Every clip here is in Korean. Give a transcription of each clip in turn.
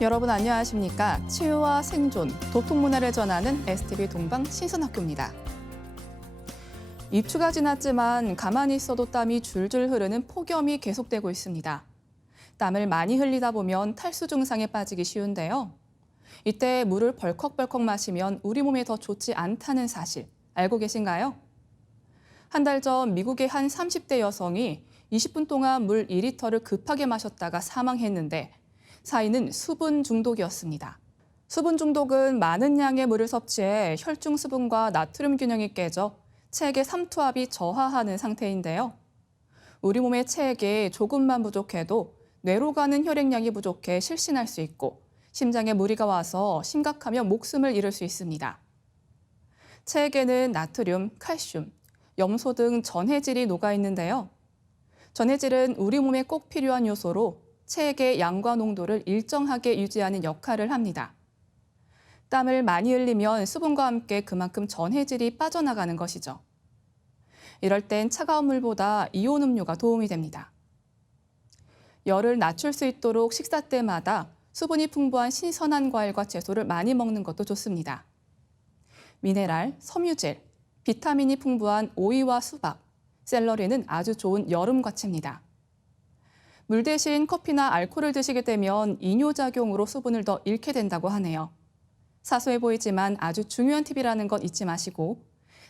여러분 안녕하십니까? 치유와 생존, 도통문화를 전하는 STV 동방 신선학교입니다. 입추가 지났지만 가만히 있어도 땀이 줄줄 흐르는 폭염이 계속되고 있습니다. 땀을 많이 흘리다 보면 탈수 증상에 빠지기 쉬운데요. 이때 물을 벌컥벌컥 마시면 우리 몸에 더 좋지 않다는 사실 알고 계신가요? 한 달 전 미국의 한 30대 여성이 20분 동안 물 2리터를 급하게 마셨다가 사망했는데 사인은 수분 중독이었습니다. 수분 중독은 많은 양의 물을 섭취해 혈중 수분과 나트륨 균형이 깨져 체액의 삼투압이 저하하는 상태인데요. 우리 몸의 체액이 조금만 부족해도 뇌로 가는 혈액량이 부족해 실신할 수 있고 심장에 무리가 와서 심각하면 목숨을 잃을 수 있습니다. 체액에는 나트륨, 칼슘, 염소 등 전해질이 녹아 있는데요. 전해질은 우리 몸에 꼭 필요한 요소로 체액의 양과 농도를 일정하게 유지하는 역할을 합니다. 땀을 많이 흘리면 수분과 함께 그만큼 전해질이 빠져나가는 것이죠. 이럴 땐 차가운 물보다 이온 음료가 도움이 됩니다. 열을 낮출 수 있도록 식사 때마다 수분이 풍부한 신선한 과일과 채소를 많이 먹는 것도 좋습니다. 미네랄, 섬유질, 비타민이 풍부한 오이와 수박, 샐러리는 아주 좋은 여름 과채입니다. 물 대신 커피나 알코올을 드시게 되면 이뇨작용으로 수분을 더 잃게 된다고 하네요. 사소해 보이지만 아주 중요한 팁이라는 건 잊지 마시고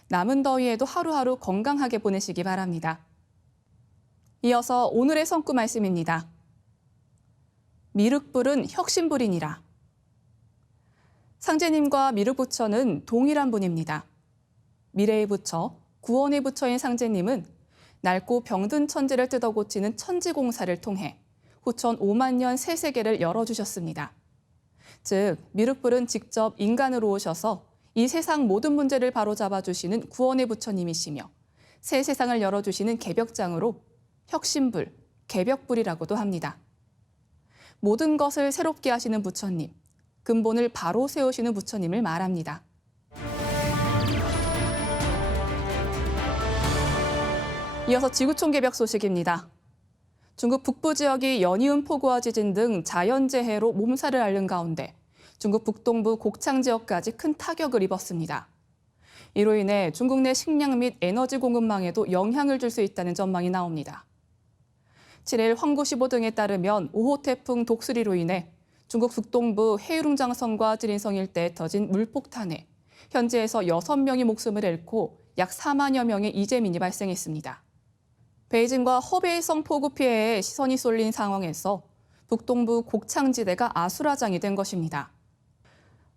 남은 더위에도 하루하루 건강하게 보내시기 바랍니다. 이어서 오늘의 성구 말씀입니다. 미륵불은 혁신불이니라. 상제님과 미륵부처는 동일한 분입니다. 미래의 부처, 구원의 부처인 상제님은 낡고 병든 천지를 뜯어 고치는 천지공사를 통해 후천 5만 년 새 세계를 열어주셨습니다. 즉, 미륵불은 직접 인간으로 오셔서 이 세상 모든 문제를 바로잡아 주시는 구원의 부처님이시며 새 세상을 열어주시는 개벽장으로 혁신불, 개벽불이라고도 합니다. 모든 것을 새롭게 하시는 부처님, 근본을 바로 세우시는 부처님을 말합니다. 이어서 지구촌 개벽 소식입니다. 중국 북부 지역이 연이은 폭우와 지진 등 자연재해로 몸살을 앓는 가운데 중국 북동부 곡창 지역까지 큰 타격을 입었습니다. 이로 인해 중국 내 식량 및 에너지 공급망에도 영향을 줄 수 있다는 전망이 나옵니다. 7일 황구시보 등에 따르면 5호 태풍 독수리로 인해 중국 북동부 헤이룽장성과 지린성 일대에 터진 물폭탄에 현지에서 6명이 목숨을 잃고 약 4만여 명의 이재민이 발생했습니다. 베이징과 허베이성 폭우 피해에 시선이 쏠린 상황에서 북동부 곡창지대가 아수라장이 된 것입니다.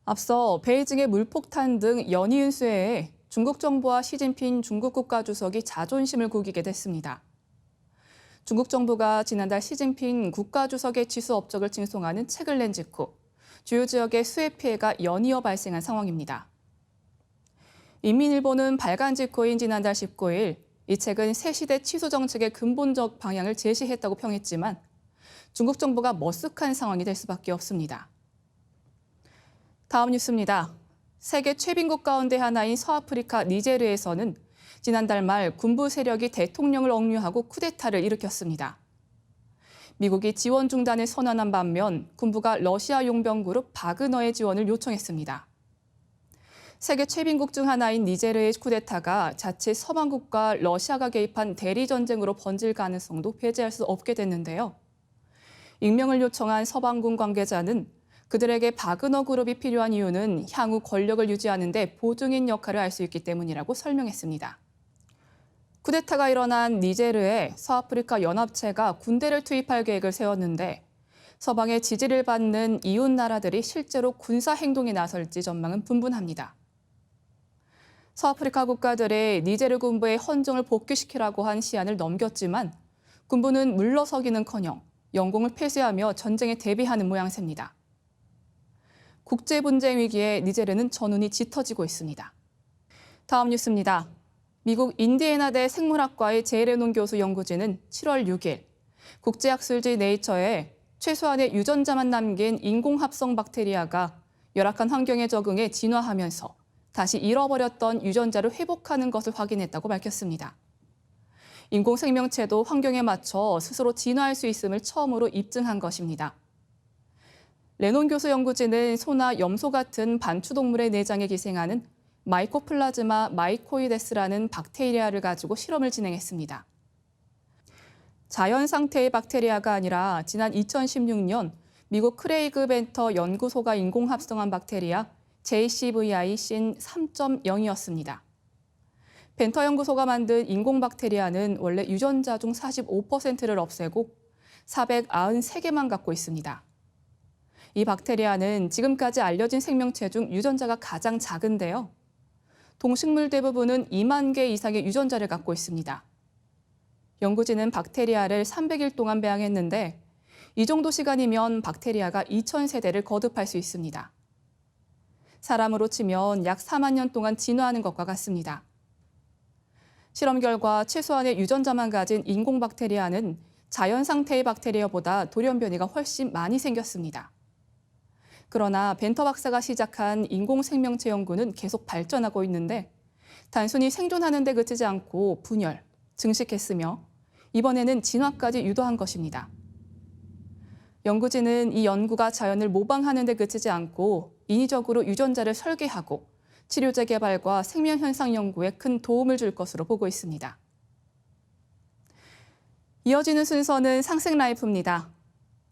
앞서 베이징의 물폭탄 등 연이은 수해에 중국 정부와 시진핑 중국 국가주석이 자존심을 구기게 됐습니다. 중국 정부가 지난달 시진핑 국가주석의 지수 업적을 칭송하는 책을 낸 직후 주요 지역의 수해 피해가 연이어 발생한 상황입니다. 인민일보는 발간 직후인 지난달 19일 이 책은 새 시대 치수 정책의 근본적 방향을 제시했다고 평했지만 중국 정부가 머쓱한 상황이 될 수밖에 없습니다. 다음 뉴스입니다. 세계 최빈국 가운데 하나인 서아프리카 니제르에서는 지난달 말 군부 세력이 대통령을 억류하고 쿠데타를 일으켰습니다. 미국이 지원 중단을 선언한 반면 군부가 러시아 용병 그룹 바그너의 지원을 요청했습니다. 세계 최빈국 중 하나인 니제르의 쿠데타가 자칫 서방국과 러시아가 개입한 대리전쟁으로 번질 가능성도 배제할 수 없게 됐는데요. 익명을 요청한 서방군 관계자는 그들에게 바그너 그룹이 필요한 이유는 향후 권력을 유지하는 데 보증인 역할을 할 수 있기 때문이라고 설명했습니다. 쿠데타가 일어난 니제르에 서아프리카 연합체가 군대를 투입할 계획을 세웠는데 서방의 지지를 받는 이웃 나라들이 실제로 군사 행동에 나설지 전망은 분분합니다. 서아프리카 국가들이 니제르 군부의 헌정을 복귀시키라고 한 시한을 넘겼지만 군부는 물러서기는커녕 영공을 폐쇄하며 전쟁에 대비하는 모양새입니다. 국제분쟁 위기에 니제르는 전운이 짙어지고 있습니다. 다음 뉴스입니다. 미국 인디애나대 생물학과의 제레논 교수 연구진은 7월 6일 국제학술지 네이처에 최소한의 유전자만 남긴 인공합성 박테리아가 열악한 환경에 적응해 진화하면서 다시 잃어버렸던 유전자를 회복하는 것을 확인했다고 밝혔습니다. 인공생명체도 환경에 맞춰 스스로 진화할 수 있음을 처음으로 입증한 것입니다. 레논 교수 연구진은 소나 염소 같은 반추동물의 내장에 기생하는 마이코플라즈마 마이코이데스라는 박테리아를 가지고 실험을 진행했습니다. 자연 상태의 박테리아가 아니라 지난 2016년 미국 크레이그 벤터 연구소가 인공 합성한 박테리아 JCVI-3.0이었습니다. 벤터 연구소가 만든 인공 박테리아는 원래 유전자 중 45%를 없애고 493개만 갖고 있습니다. 이 박테리아는 지금까지 알려진 생명체 중 유전자가 가장 작은데요. 동식물 대부분은 2만 개 이상의 유전자를 갖고 있습니다. 연구진은 박테리아를 300일 동안 배양했는데 이 정도 시간이면 박테리아가 2000세대를 거듭할 수 있습니다. 사람으로 치면 약 4만 년 동안 진화하는 것과 같습니다. 실험 결과 최소한의 유전자만 가진 인공 박테리아는 자연 상태의 박테리아보다 돌연변이가 훨씬 많이 생겼습니다. 그러나 벤터 박사가 시작한 인공 생명체 연구는 계속 발전하고 있는데 단순히 생존하는 데 그치지 않고 분열, 증식했으며 이번에는 진화까지 유도한 것입니다. 연구진은 이 연구가 자연을 모방하는 데 그치지 않고 인위적으로 유전자를 설계하고 치료제 개발과 생명 현상 연구에 큰 도움을 줄 것으로 보고 있습니다. 이어지는 순서는 상생 라이프입니다.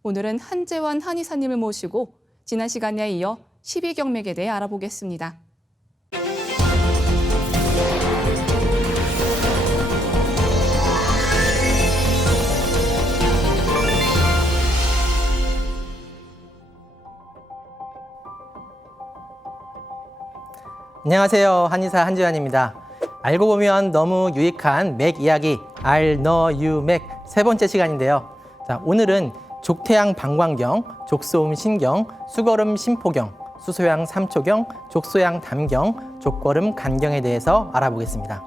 오늘은 한재환 한의사님을 모시고 지난 시간에 이어 12경맥에 대해 알아보겠습니다. 안녕하세요. 한의사 한재환입니다. 알고 보면 너무 유익한 맥 이야기 알, 너, 유, 맥 세 번째 시간인데요. 자, 오늘은 족태양 방광경, 족소음 신경, 수거름 심포경, 수소양 삼초경, 족소양 담경, 족거름 간경에 대해서 알아보겠습니다.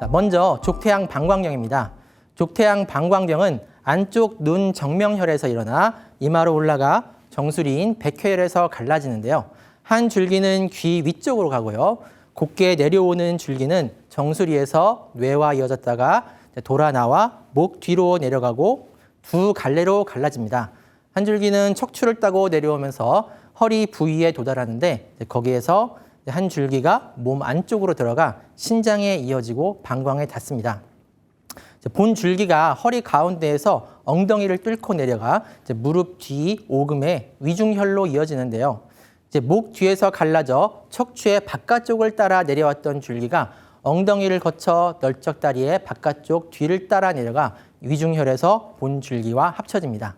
자, 먼저 족태양 방광경입니다. 족태양 방광경은 안쪽 눈 정명혈에서 일어나 이마로 올라가 정수리인 백회혈에서 갈라지는데요. 한 줄기는 귀 위쪽으로 가고요. 곧게 내려오는 줄기는 정수리에서 뇌와 이어졌다가 돌아 나와 목 뒤로 내려가고 두 갈래로 갈라집니다. 한 줄기는 척추를 따고 내려오면서 허리 부위에 도달하는데 거기에서 한 줄기가 몸 안쪽으로 들어가 신장에 이어지고 방광에 닿습니다. 본 줄기가 허리 가운데에서 엉덩이를 뚫고 내려가 무릎 뒤 오금에 위중혈로 이어지는데요. 목 뒤에서 갈라져 척추의 바깥쪽을 따라 내려왔던 줄기가 엉덩이를 거쳐 널쩍다리의 바깥쪽 뒤를 따라 내려가 위중혈에서 본 줄기와 합쳐집니다.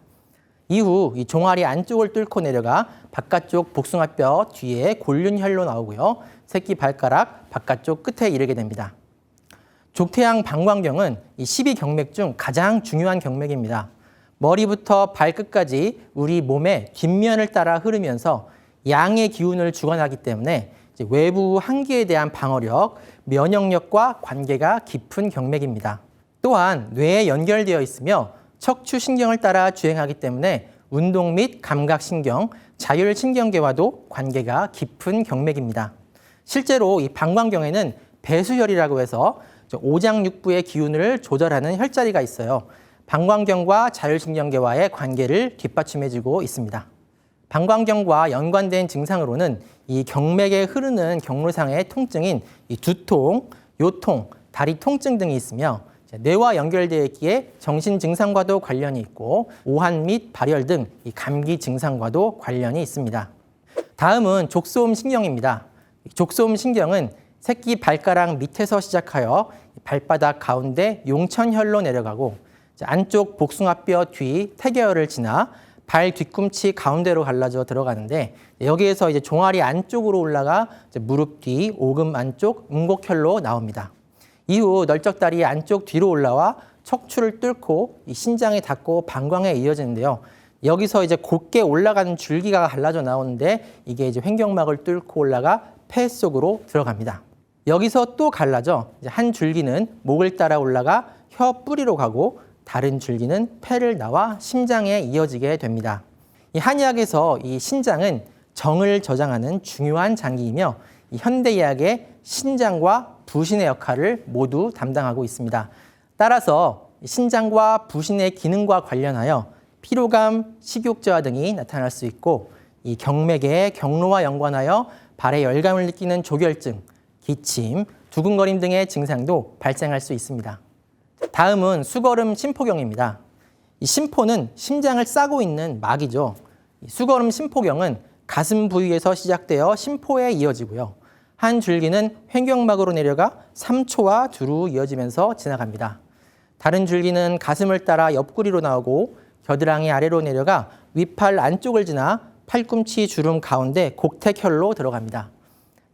이후 이 종아리 안쪽을 뚫고 내려가 바깥쪽 복숭아뼈 뒤에 골륜혈로 나오고요. 새끼 발가락 바깥쪽 끝에 이르게 됩니다. 족태양 방광경은 이 12경맥 중 가장 중요한 경맥입니다. 머리부터 발끝까지 우리 몸의 뒷면을 따라 흐르면서 양의 기운을 주관하기 때문에 외부 한기에 대한 방어력, 면역력과 관계가 깊은 경맥입니다. 또한 뇌에 연결되어 있으며 척추신경을 따라 주행하기 때문에 운동 및 감각신경, 자율신경계와도 관계가 깊은 경맥입니다. 실제로 이 방광경에는 배수혈이라고 해서 오장육부의 기운을 조절하는 혈자리가 있어요. 방광경과 자율신경계와의 관계를 뒷받침해주고 있습니다. 방광경과 연관된 증상으로는 이 경맥에 흐르는 경로상의 통증인 이 두통, 요통, 다리 통증 등이 있으며 뇌와 연결되어 있기에 정신 증상과도 관련이 있고 오한 및 발열 등 이 감기 증상과도 관련이 있습니다. 다음은 족소음 신경입니다. 족소음 신경은 새끼 발가락 밑에서 시작하여 발바닥 가운데 용천혈로 내려가고 안쪽 복숭아뼈 뒤 태계혈을 지나 발 뒤꿈치 가운데로 갈라져 들어가는데 여기에서 이제 종아리 안쪽으로 올라가 무릎 뒤 오금 안쪽 음곡혈로 나옵니다. 이후 널쩍다리 안쪽 뒤로 올라와 척추를 뚫고 이 신장에 닿고 방광에 이어지는데요. 여기서 이제 곧게 올라가는 줄기가 갈라져 나오는데 이게 이제 횡격막을 뚫고 올라가 폐 속으로 들어갑니다. 여기서 또 갈라져 이제 한 줄기는 목을 따라 올라가 혀 뿌리로 가고 다른 줄기는 폐를 나와 심장에 이어지게 됩니다. 이 한의학에서 이 신장은 정을 저장하는 중요한 장기이며 이 현대의학의 신장과 부신의 역할을 모두 담당하고 있습니다. 따라서 신장과 부신의 기능과 관련하여 피로감, 식욕저하 등이 나타날 수 있고 이 경맥의 경로와 연관하여 발에 열감을 느끼는 조결증, 기침, 두근거림 등의 증상도 발생할 수 있습니다. 다음은 수거름 심포경입니다. 이 심포는 심장을 싸고 있는 막이죠. 이 수거름 심포경은 가슴 부위에서 시작되어 심포에 이어지고요. 한 줄기는 횡격막으로 내려가 삼초와 두루 이어지면서 지나갑니다. 다른 줄기는 가슴을 따라 옆구리로 나오고 겨드랑이 아래로 내려가 윗팔 안쪽을 지나 팔꿈치 주름 가운데 곡택혈로 들어갑니다.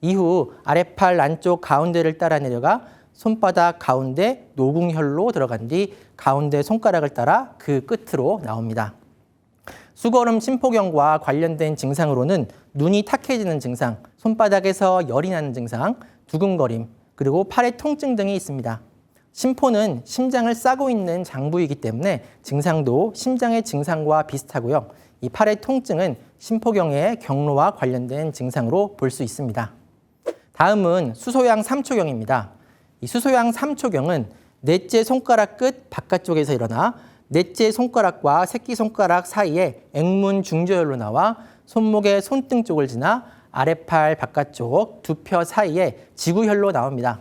이후 아랫팔 안쪽 가운데를 따라 내려가 손바닥 가운데 노궁혈로 들어간 뒤 가운데 손가락을 따라 그 끝으로 나옵니다. 수거름 심포경과 관련된 증상으로는 눈이 탁해지는 증상, 손바닥에서 열이 나는 증상, 두근거림, 그리고 팔의 통증 등이 있습니다. 심포는 심장을 싸고 있는 장부이기 때문에 증상도 심장의 증상과 비슷하고요. 이 팔의 통증은 심포경의 경로와 관련된 증상으로 볼 수 있습니다. 다음은 수소양 3초경입니다. 이 수소양 3초경은 넷째 손가락 끝 바깥쪽에서 일어나 넷째 손가락과 새끼손가락 사이에 액문 중저혈로 나와 손목의 손등 쪽을 지나 아랫팔 바깥쪽 두 펴 사이에 지구혈로 나옵니다.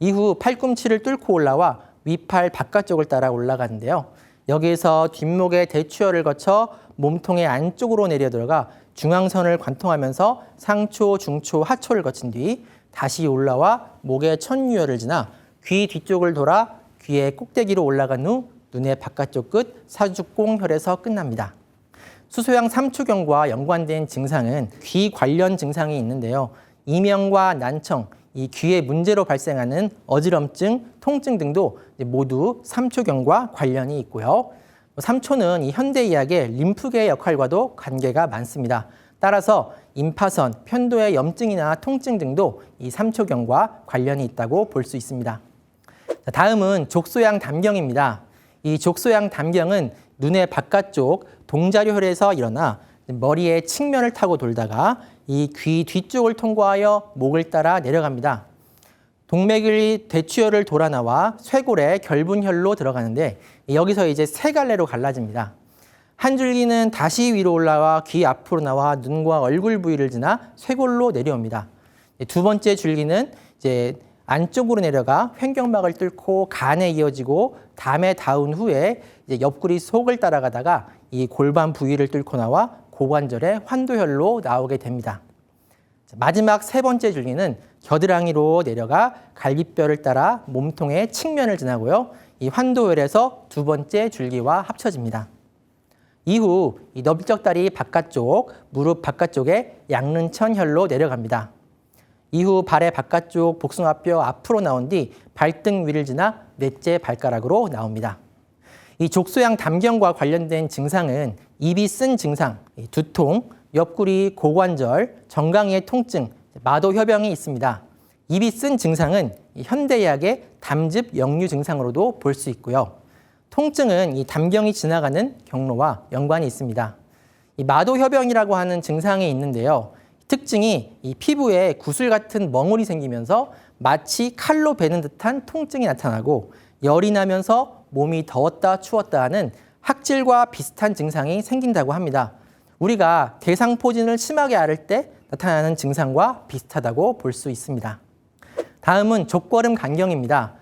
이후 팔꿈치를 뚫고 올라와 윗팔 바깥쪽을 따라 올라가는데요. 여기에서 뒷목의 대추혈을 거쳐 몸통의 안쪽으로 내려 들어가 중앙선을 관통하면서 상초, 중초, 하초를 거친 뒤 다시 올라와 목의 천유혈을 지나 귀 뒤쪽을 돌아 귀의 꼭대기로 올라간 후 눈의 바깥쪽 끝 사죽공혈에서 끝납니다. 수소양 3초경과 연관된 증상은 귀 관련 증상이 있는데요. 이명과 난청, 이 귀의 문제로 발생하는 어지럼증, 통증 등도 모두 3초경과 관련이 있고요. 3초는 이 현대의학의 림프계의 역할과도 관계가 많습니다. 따라서 임파선, 편도의 염증이나 통증 등도 이 3초경과 관련이 있다고 볼 수 있습니다. 다음은 족소양 담경입니다. 이 족소양 담경은 눈의 바깥쪽 동자료혈에서 일어나 머리의 측면을 타고 돌다가 이 귀 뒤쪽을 통과하여 목을 따라 내려갑니다. 동맥이 대추혈을 돌아 나와 쇄골의 결분혈로 들어가는데 여기서 이제 세 갈래로 갈라집니다. 한 줄기는 다시 위로 올라와 귀 앞으로 나와 눈과 얼굴 부위를 지나 쇄골로 내려옵니다. 두 번째 줄기는 이제 안쪽으로 내려가 횡격막을 뚫고 간에 이어지고 담에 닿은 후에 이제 옆구리 속을 따라가다가 이 골반 부위를 뚫고 나와 고관절의 환도혈로 나오게 됩니다. 마지막 세 번째 줄기는 겨드랑이로 내려가 갈비뼈를 따라 몸통의 측면을 지나고요. 이 환도혈에서 두 번째 줄기와 합쳐집니다. 이후 이 넓적다리 바깥쪽, 무릎 바깥쪽에 양른천혈로 내려갑니다. 이후 발의 바깥쪽 복숭아뼈 앞으로 나온 뒤 발등 위를 지나 넷째 발가락으로 나옵니다. 이 족소양 담경과 관련된 증상은 입이 쓴 증상, 두통, 옆구리, 고관절, 정강이의 통증, 마도협영이 있습니다. 입이 쓴 증상은 현대의학의 담즙 역류 증상으로도 볼 수 있고요. 통증은 이 담경이 지나가는 경로와 연관이 있습니다. 이 마도협영이라고 하는 증상이 있는데요. 특징이 이 피부에 구슬 같은 멍울이 생기면서 마치 칼로 베는 듯한 통증이 나타나고 열이 나면서 몸이 더웠다 추웠다 하는 학질과 비슷한 증상이 생긴다고 합니다. 우리가 대상포진을 심하게 앓을 때 나타나는 증상과 비슷하다고 볼 수 있습니다. 다음은 족걸음 간경입니다.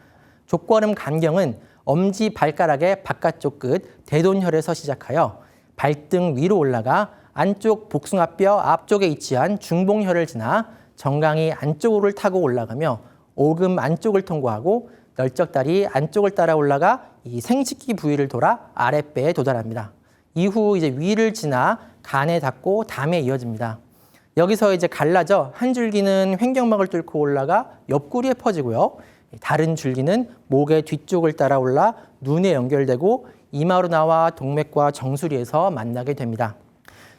족걸음 간경은 엄지 발가락의 바깥쪽 끝 대돈혈에서 시작하여 발등 위로 올라가 안쪽 복숭아뼈 앞쪽에 위치한 중봉혈을 지나 정강이 안쪽을 타고 올라가며 오금 안쪽을 통과하고 널쩍다리 안쪽을 따라 올라가 이 생식기 부위를 돌아 아랫배에 도달합니다. 이후 이제 위를 지나 간에 닿고 담에 이어집니다. 여기서 이제 갈라져 한 줄기는 횡격막을 뚫고 올라가 옆구리에 퍼지고요. 다른 줄기는 목의 뒤쪽을 따라 올라 눈에 연결되고 이마로 나와 동맥과 정수리에서 만나게 됩니다.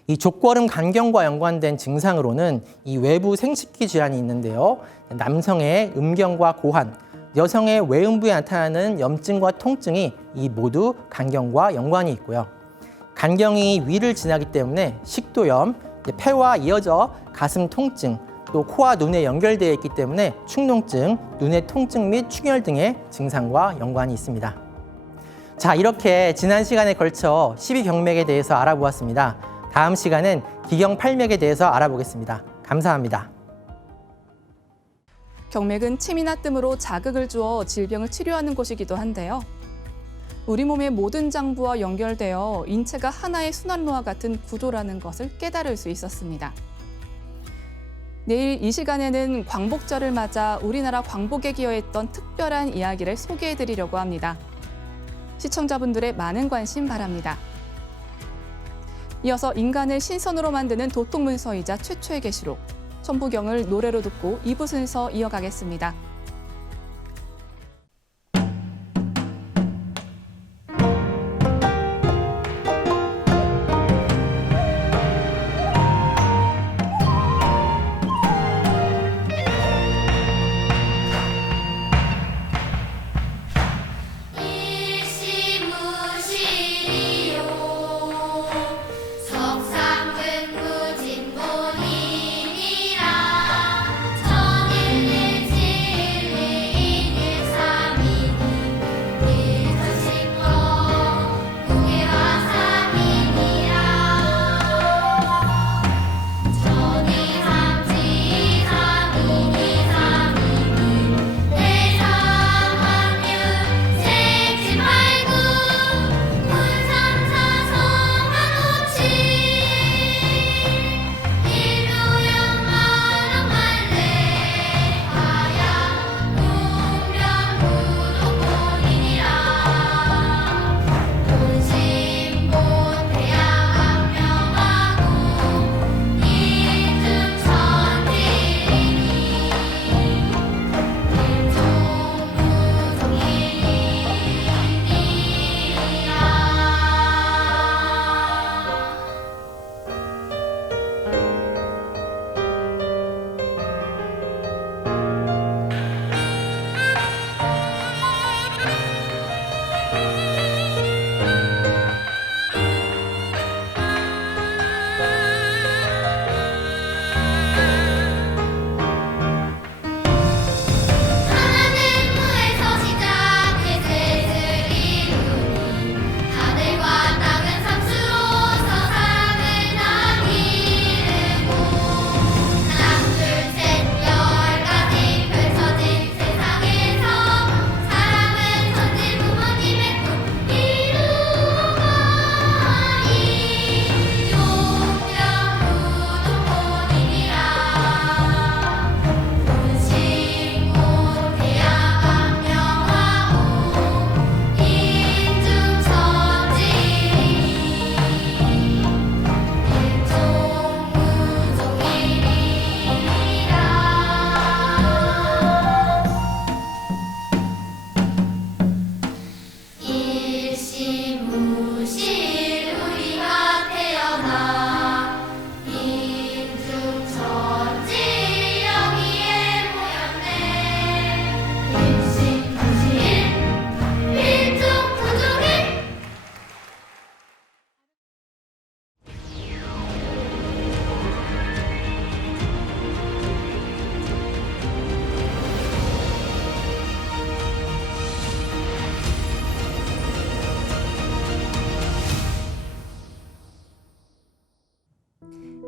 이 족걸음 간경과 연관된 증상으로는 이 외부 생식기 질환이 있는데요. 남성의 음경과 고환, 여성의 외음부에 나타나는 염증과 통증이 이 모두 간경과 연관이 있고요. 간경이 위를 지나기 때문에 식도염, 폐와 이어져 가슴 통증, 또 코와 눈에 연결되어 있기 때문에 축농증, 눈의 통증 및 충혈 등의 증상과 연관이 있습니다. 자, 이렇게 지난 시간에 걸쳐 12경맥에 대해서 알아보았습니다. 다음 시간은 기경팔맥에 대해서 알아보겠습니다. 감사합니다. 경맥은 침이나 뜸으로 자극을 주어 질병을 치료하는 곳이기도 한데요. 우리 몸의 모든 장부와 연결되어 인체가 하나의 순환로와 같은 구조라는 것을 깨달을 수 있었습니다. 내일 이 시간에는 광복절을 맞아 우리나라 광복에 기여했던 특별한 이야기를 소개해드리려고 합니다. 시청자분들의 많은 관심 바랍니다. 이어서 인간을 신선으로 만드는 도통문서이자 최초의 계시록, 천부경을 노래로 듣고 2부 순서 이어가겠습니다.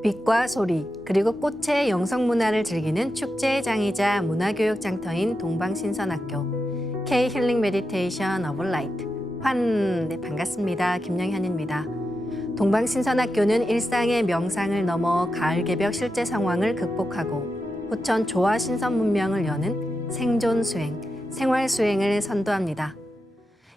빛과 소리, 그리고 꽃의 영성문화를 즐기는 축제의 장이자 문화교육 장터인 동방신선학교 K-힐링 메디테이션 오브 라이트 네, 반갑습니다. 김영현입니다. 동방신선학교는 일상의 명상을 넘어 가을 개벽 실제 상황을 극복하고 호천 조화 신선 문명을 여는 생존 수행, 생활 수행을 선도합니다.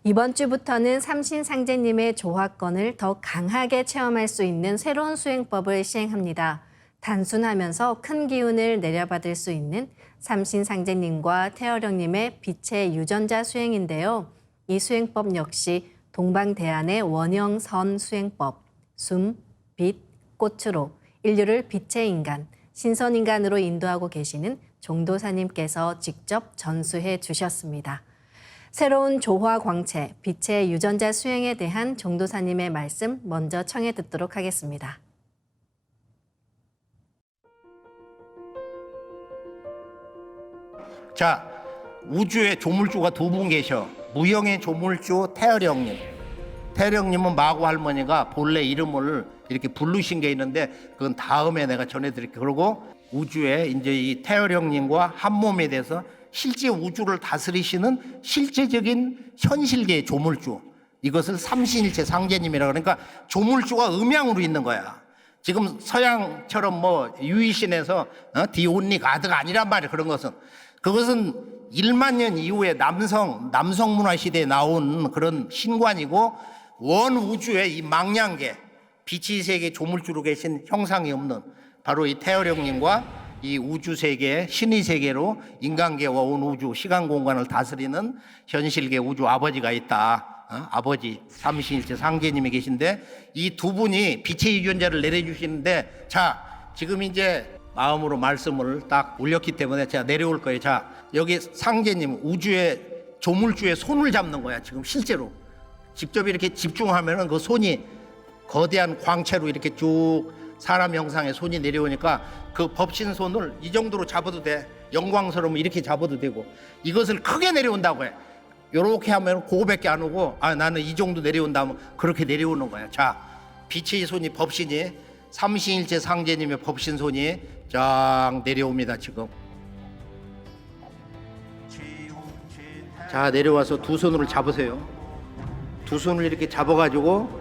이번 주부터는 삼신상제님의 조화권을 더 강하게 체험할 수 있는 새로운 수행법을 시행합니다. 단순하면서 큰 기운을 내려받을 수 있는 삼신상제님과 태어령님의 빛의 유전자 수행인데요. 이 수행법 역시 동방대안의 원형선 수행법, 숨, 빛, 꽃으로 인류를 빛의 인간, 신선인간으로 인도하고 계시는 종도사님께서 직접 전수해 주셨습니다. 새로운 조화 광채, 빛의 유전자 수행에 대한 종도사님의 말씀 먼저 청해 듣도록 하겠습니다. 자, 우주의 조물주가 두 분 계셔. 무형의 조물주 태어령님, 태령님은 마구 할머니가 본래 이름을 이렇게 부르신 게 있는데 그건 다음에 내가 전해드릴게요. 그리고 우주에 이제 이 태령님과 한 몸에 대해서 실제 우주를 다스리시는 실제적인 현실계의 조물주, 이것을 삼신일체 상제님이라 그러니까 조물주가 음양으로 있는 거야. 지금 서양처럼 뭐 유이신에서 디 온리 가드가 아니란 말이야. 그런 것은 그것은 1만 년 이후에 남성 문화 시대에 나온 그런 신관이고 원 우주의 이 망량계 빛의 세계 조물주로 계신 형상이 없는 바로 이 태어령님과 이 우주 세계 신의 세계로 인간계와 온 우주 시간 공간을 다스리는 현실계 우주 아버지가 있다. 아버지 삼신일체 상제님이 계신데 이 두 분이 빛의 유전자를 내려주시는데 자 지금 이제 마음으로 말씀을 딱 올렸기 때문에 제가 내려올 거예요. 자 여기 상제님 우주의 조물주의 손을 잡는 거야. 지금 실제로 직접 이렇게 집중하면은 그 손이 거대한 광채로 이렇게 쭉 사람 형상의 손이 내려오니까 그 법신 손을 이 정도로 잡아도 돼. 영광스러우면 이렇게 잡아도 되고 이것을 크게 내려온다고 해. 요렇게 하면 그거밖에 안 오고 나는 이 정도 내려온다면 그렇게 내려오는 거야. 자 빛의 손이 법신이 삼신일체 상제님의 법신 손이 쫙 내려옵니다. 지금 자 내려와서 두 손으로 잡으세요. 두 손을 이렇게 잡아가지고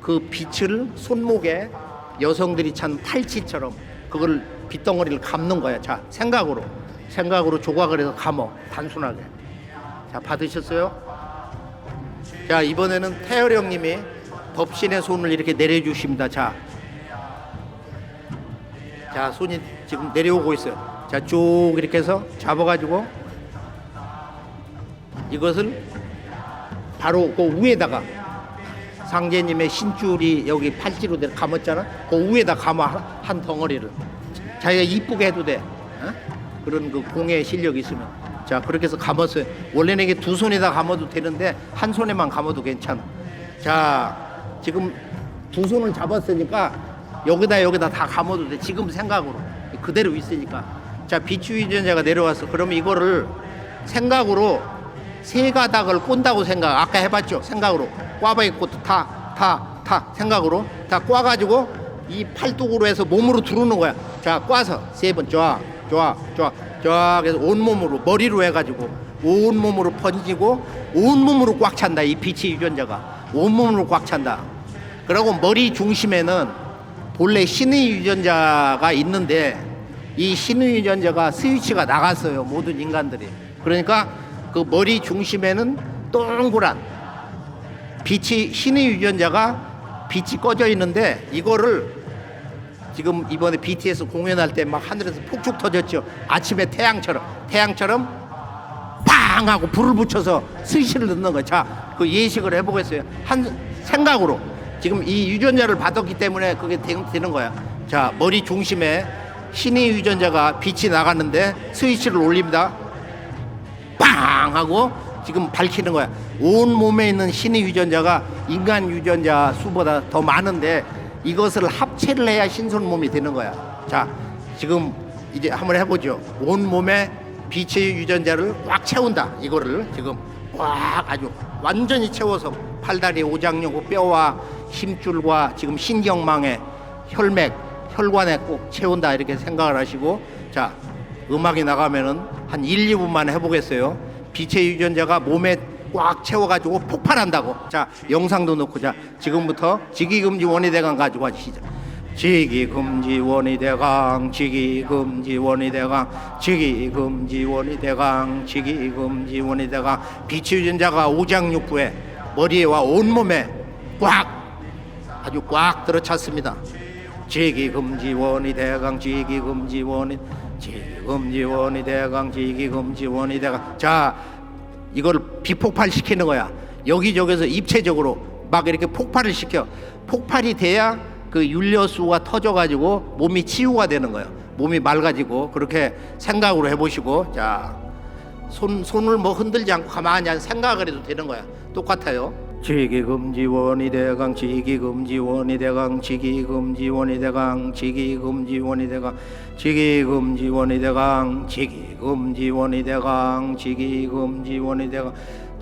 그 빛을 손목에 여성들이 찬 팔찌처럼 그걸 빗덩어리를 감는 거야. 자 생각으로 조각을 해서 감어. 단순하게. 자 받으셨어요? 자 이번에는 태열형님이 법신의 손을 이렇게 내려주십니다. 자 손이 지금 내려오고 있어요. 자 쭉 이렇게 해서 잡아가지고 이것을 바로 그 위에다가 상제님의 신줄이 여기 팔찌로 감았잖아. 그 위에다 감아 한 덩어리를. 자기가 이쁘게 해도 돼. 그런 그 공예 실력이 있으면. 자 그렇게 해서 감았어요. 원래는 이게 두 손에다 감아도 되는데 한 손에만 감아도 괜찮아. 자 지금 두 손을 잡았으니까 여기다 다 감아도 돼. 지금 생각으로 그대로 있으니까. 자 빛의 유전자가 내려와서 그러면 이거를 생각으로 세 가닥을 꼰다고 생각. 아까 해봤죠. 생각으로 꽈바이 꽃도 타 생각으로 다 꽈가지고 이 팔뚝으로 해서 몸으로 두르는 거야. 자 꽈서 세 번 쫙 해서 온몸으로 머리로 해가지고 온몸으로 번지고 온몸으로 꽉 찬다. 이 빛의 유전자가 온몸으로 꽉 찬다. 그리고 머리 중심에는 본래 신의 유전자가 있는데 이 신의 유전자가 스위치가 나갔어요. 모든 인간들이. 그러니까 그 머리 중심에는 동그란 빛이 신의 유전자가 빛이 꺼져 있는데 이거를 지금 이번에 BTS 공연할 때 막 하늘에서 폭죽 터졌죠. 아침에 태양처럼 팡 하고 불을 붙여서 스위치를 넣는 거예요. 자, 그 예식을 해보겠어요. 한 생각으로 지금 이 유전자를 받았기 때문에 그게 되는 거야. 자, 머리 중심에 신의 유전자가 빛이 나갔는데 스위치를 올립니다. 빵 하고 지금 밝히는 거야. 온 몸에 있는 신의 유전자가 인간 유전자 수보다 더 많은데 이것을 합체를 해야 신선 몸이 되는 거야. 자, 지금 이제 한번 해보죠. 온 몸에 빛의 유전자를 꽉 채운다. 이거를 지금 꽉 아주 완전히 채워서 팔다리, 오장육, 뼈와 힘줄과 지금 신경망에 혈맥, 혈관에 꼭 채운다. 이렇게 생각을 하시고 자, 음악이 나가면은 한 1, 2분만 해보겠어요. 빛의 유전자가 몸에 꽉 채워가지고 폭발한다고. 자, 영상도 넣고 자, 지금부터 직이금지 원위대강 가지고 하시죠. 직이금지 원위대강, 직이금지 원위대강, 직이금지 원위대강, 직이금지 원위대강. 빛의 유전자가 오장육부에 머리와 온몸에 꽉 아주 꽉 들어찼습니다. 직이금지 원위대강, 직이금지 원위, 직이금지 원위대강, 직이금지 원위대강. 자, 이걸 비폭발 시키는 거야. 여기저기서 입체적으로 막 이렇게 폭발을 시켜. 폭발이 돼야 그 윤려수가 터져가지고 몸이 치유가 되는 거예요. 몸이 맑아지고. 그렇게 생각으로 해보시고 자, 손을 뭐 흔들지 않고 가만히 한 생각을 해도 되는 거야. 똑같아요. 직이금지 원위대강, 직이금지 원위대강, 직이금지 원위대강, 직이금지 원위대강, 직이금지 원위대강, 직이금지 원위대강, 직이금지 원위대강,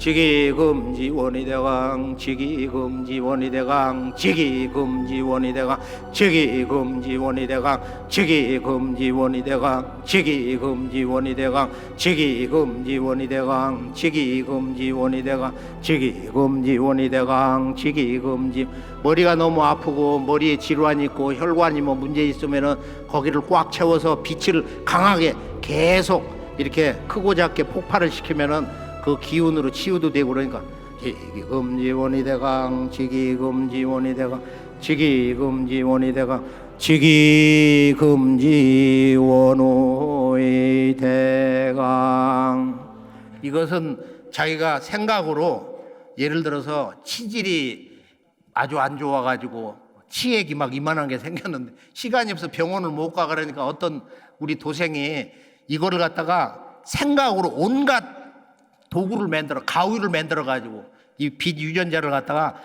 지기금지 원이대강 지기금지 원이대강 지기금지 원이대강 지기금지 원이대강 지기금지 원이대강 지기금지 원이대강 지기금지 원이대강 지기금지 원이대강 지기금지 원이대강 지기금지. 머리가 너무 아프고 머리에 질환이 있고 혈관이 뭐 문제 있으면은 거기를 꽉 채워서 빛을 강하게 계속 이렇게 크고 작게 폭발을 시키면은 그 기운으로 치유도 되고. 그러니까 지기금지 대강 지기금지 대강 지기금지 대강 지기금지 원의 대강. 이것은 자기가 생각으로 예를 들어서 치질이 아주 안 좋아가지고 치액이 막 이만한 게 생겼는데 시간이 없어 병원을 못 가. 그러니까 어떤 우리 도생이 이거를 갖다가 생각으로 온갖 도구를 만들어 가위를 만들어 가지고 이 빛 유전자를 갖다가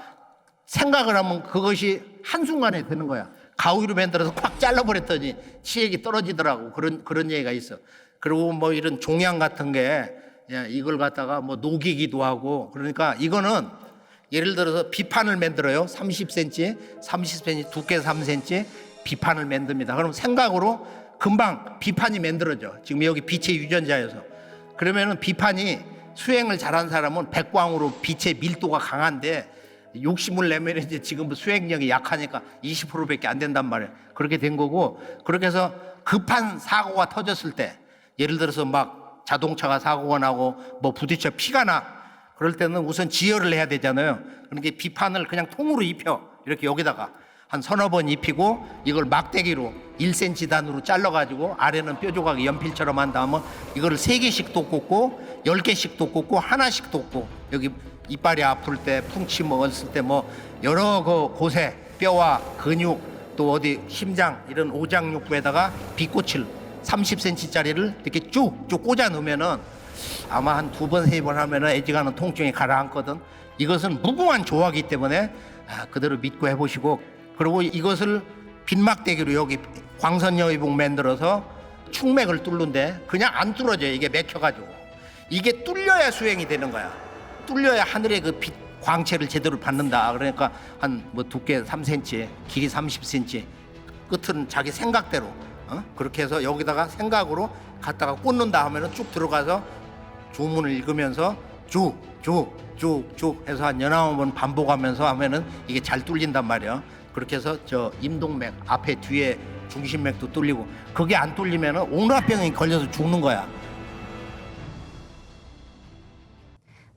생각을 하면 그것이 한순간에 되는 거야. 가위로 만들어서 콱 잘라버렸더니 치액이 떨어지더라고. 그런 얘기가 있어. 그리고 뭐 이런 종양 같은 게 이걸 갖다가 뭐 녹이기도 하고. 그러니까 이거는 예를 들어서 비판을 만들어요. 30cm 두께 3cm 비판을 만듭니다. 그럼 생각으로 금방 비판이 만들어져. 지금 여기 빛의 유전자여서. 그러면은 비판이 수행을 잘한 사람은 백광으로 빛의 밀도가 강한데 욕심을 내면 이제 지금 수행력이 약하니까 20%밖에 안 된단 말이에요. 그렇게 된 거고. 그렇게 해서 급한 사고가 터졌을 때 예를 들어서 막 자동차가 사고가 나고 뭐 부딪혀 피가 나. 그럴 때는 우선 지혈을 해야 되잖아요. 그러니까 비판을 그냥 통으로 입혀. 이렇게 여기다가 한 서너 번 입히고 이걸 막대기로 1cm 단으로 잘라가지고 아래는 뼈 조각 연필처럼 한 다음에 이거를 3개씩도 꽂고 10개씩도 꽂고 하나씩도 꽂고 여기 이빨이 아플 때 풍치 먹었을 때 뭐 여러 그 곳에 뼈와 근육 또 어디 심장 이런 오장육부에다가 비꽃을 30cm짜리를 이렇게 쭉쭉 꽂아 놓으면은 아마 한 2번, 3번 하면은 애지간한 통증이 가라앉거든. 이것은 무궁한 조화기 때문에 그대로 믿고 해보시고. 그리고 이것을 빗막대기로 여기 광선여의봉 만들어서 축맥을 뚫는데 그냥 안 뚫어져요. 이게 맥혀가지고. 이게 뚫려야 수행이 되는 거야. 뚫려야 하늘의 그 빛 광채를 제대로 받는다. 그러니까 한 뭐 두께 3cm, 길이 30cm, 끝은 자기 생각대로 그렇게 해서 여기다가 생각으로 갖다가 꽂는다 하면은 쭉 들어가서 주문을 읽으면서 쭉쭉쭉 해서 한 19번 반복하면서 하면은 이게 잘 뚫린단 말이야. 그렇게 해서 저 임동맥 앞에 뒤에 중심맥도 뚫리고. 그게 안 뚫리면은 온갖 병이 걸려서 죽는 거야.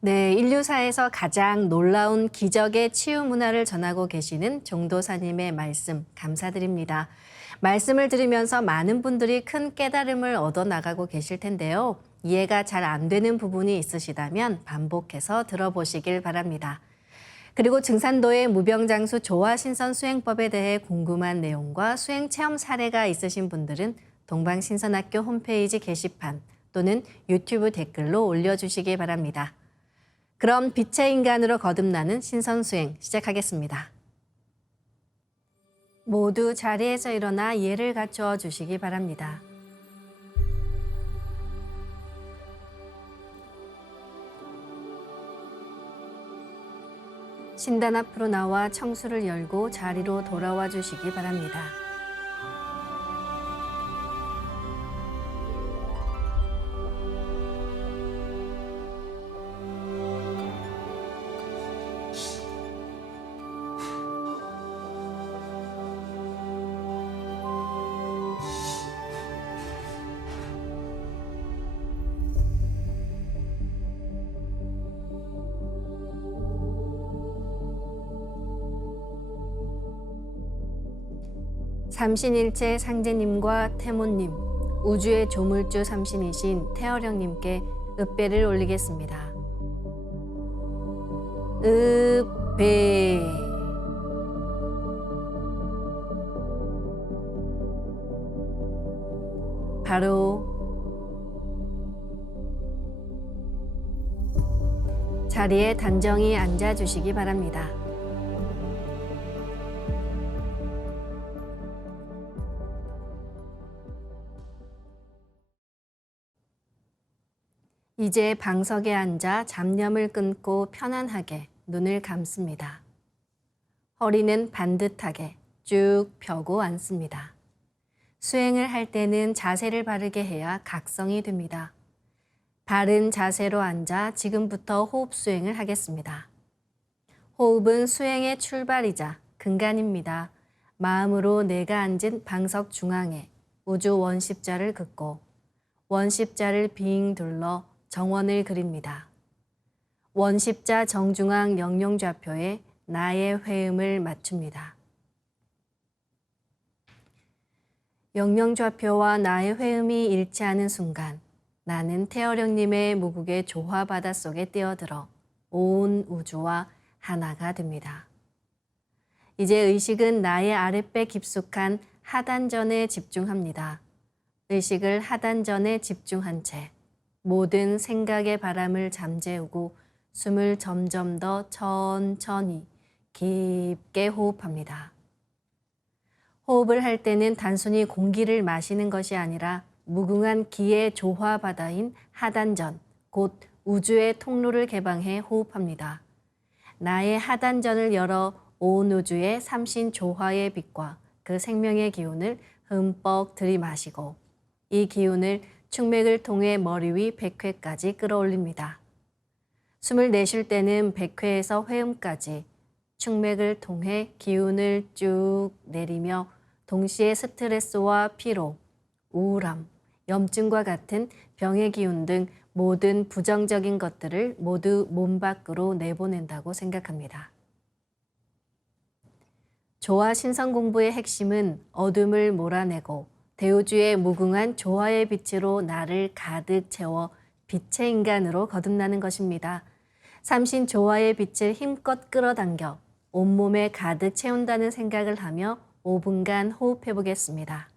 네, 인류사에서 가장 놀라운 기적의 치유 문화를 전하고 계시는 종도사님의 말씀 감사드립니다. 말씀을 들으면서 많은 분들이 큰 깨달음을 얻어나가고 계실 텐데요. 이해가 잘 안 되는 부분이 있으시다면 반복해서 들어보시길 바랍니다. 그리고 증산도의 무병장수 조화신선 수행법에 대해 궁금한 내용과 수행체험 사례가 있으신 분들은 동방신선학교 홈페이지 게시판 또는 유튜브 댓글로 올려주시기 바랍니다. 그럼 빛의 인간으로 거듭나는 신선수행 시작하겠습니다. 모두 자리에서 일어나 예를 갖추어 주시기 바랍니다. 신단 앞으로 나와 청수를 열고 자리로 돌아와 주시기 바랍니다. 삼신일체 상제님과 태모님, 우주의 조물주 삼신이신 태어령님께 읍배를 올리겠습니다. 읍배. 바로 자리에 단정히 앉아주시기 바랍니다. 이제 방석에 앉아 잡념을 끊고 편안하게 눈을 감습니다. 허리는 반듯하게 쭉 펴고 앉습니다. 수행을 할 때는 자세를 바르게 해야 각성이 됩니다. 바른 자세로 앉아 지금부터 호흡 수행을 하겠습니다. 호흡은 수행의 출발이자 근간입니다. 마음으로 내가 앉은 방석 중앙에 우주 원십자를 긋고 원십자를 빙 둘러 정원을 그립니다. 원십자 정중앙 영영좌표에 나의 회음을 맞춥니다. 영영좌표와 나의 회음이 일치하는 순간 나는 태어령님의 무국의 조화 바닷속에 뛰어들어 온 우주와 하나가 됩니다. 이제 의식은 나의 아랫배 깊숙한 하단전에 집중합니다. 의식을 하단전에 집중한 채 모든 생각의 바람을 잠재우고 숨을 점점 더 천천히 깊게 호흡합니다. 호흡을 할 때는 단순히 공기를 마시는 것이 아니라 무궁한 기의 조화 바다인 하단전, 곧 우주의 통로를 개방해 호흡합니다. 나의 하단전을 열어 온 우주의 삼신 조화의 빛과 그 생명의 기운을 흠뻑 들이마시고 이 기운을 충맥을 통해 머리 위 백회까지 끌어올립니다. 숨을 내쉴 때는 백회에서 회음까지 충맥을 통해 기운을 쭉 내리며 동시에 스트레스와 피로, 우울함, 염증과 같은 병의 기운 등 모든 부정적인 것들을 모두 몸 밖으로 내보낸다고 생각합니다. 조화 신성 공부의 핵심은 어둠을 몰아내고 대우주의 무궁한 조화의 빛으로 나를 가득 채워 빛의 인간으로 거듭나는 것입니다. 삼신 조화의 빛을 힘껏 끌어당겨 온몸에 가득 채운다는 생각을 하며 5분간 호흡해 보겠습니다.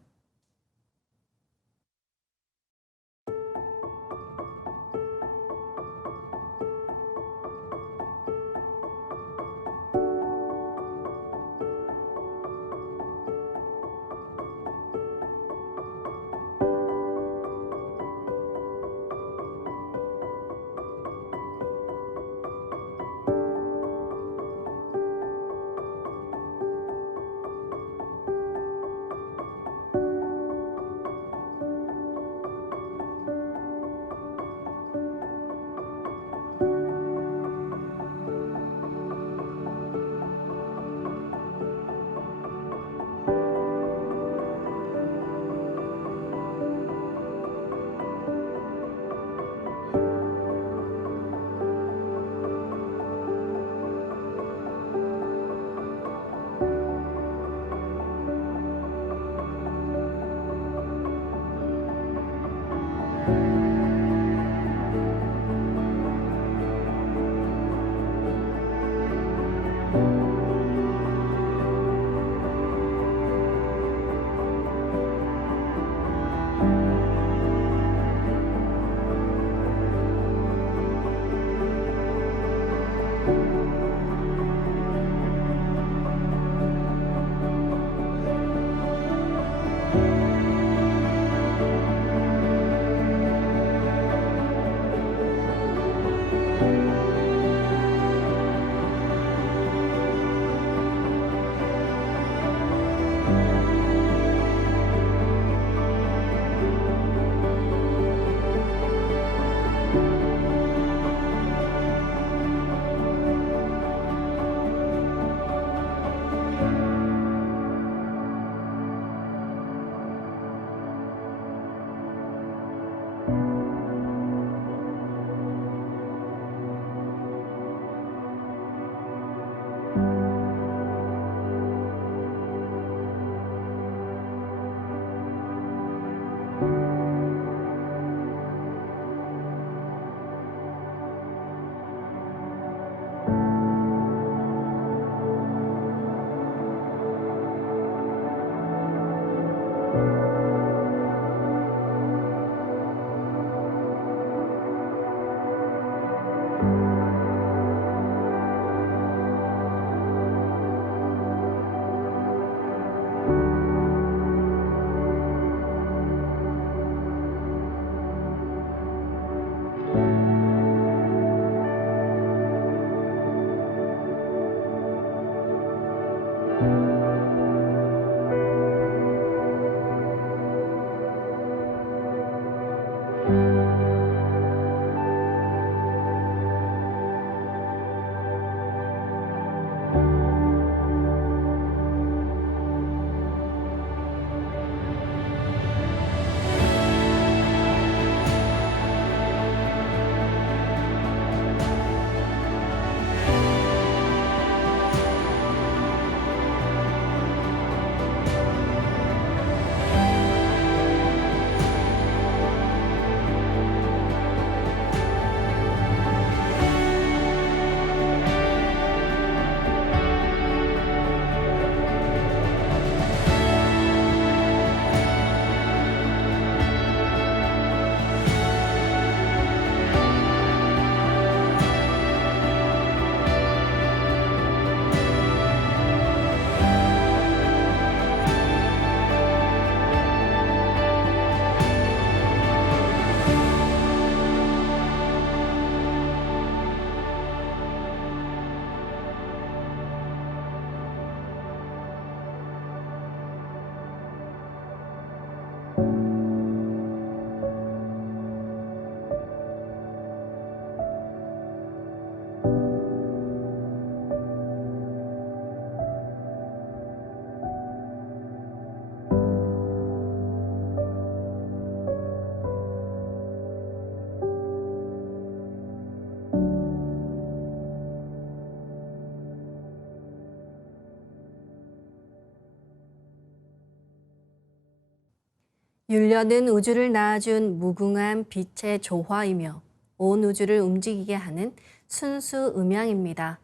율려는 우주를 낳아준 무궁한 빛의 조화이며 온 우주를 움직이게 하는 순수 음양입니다.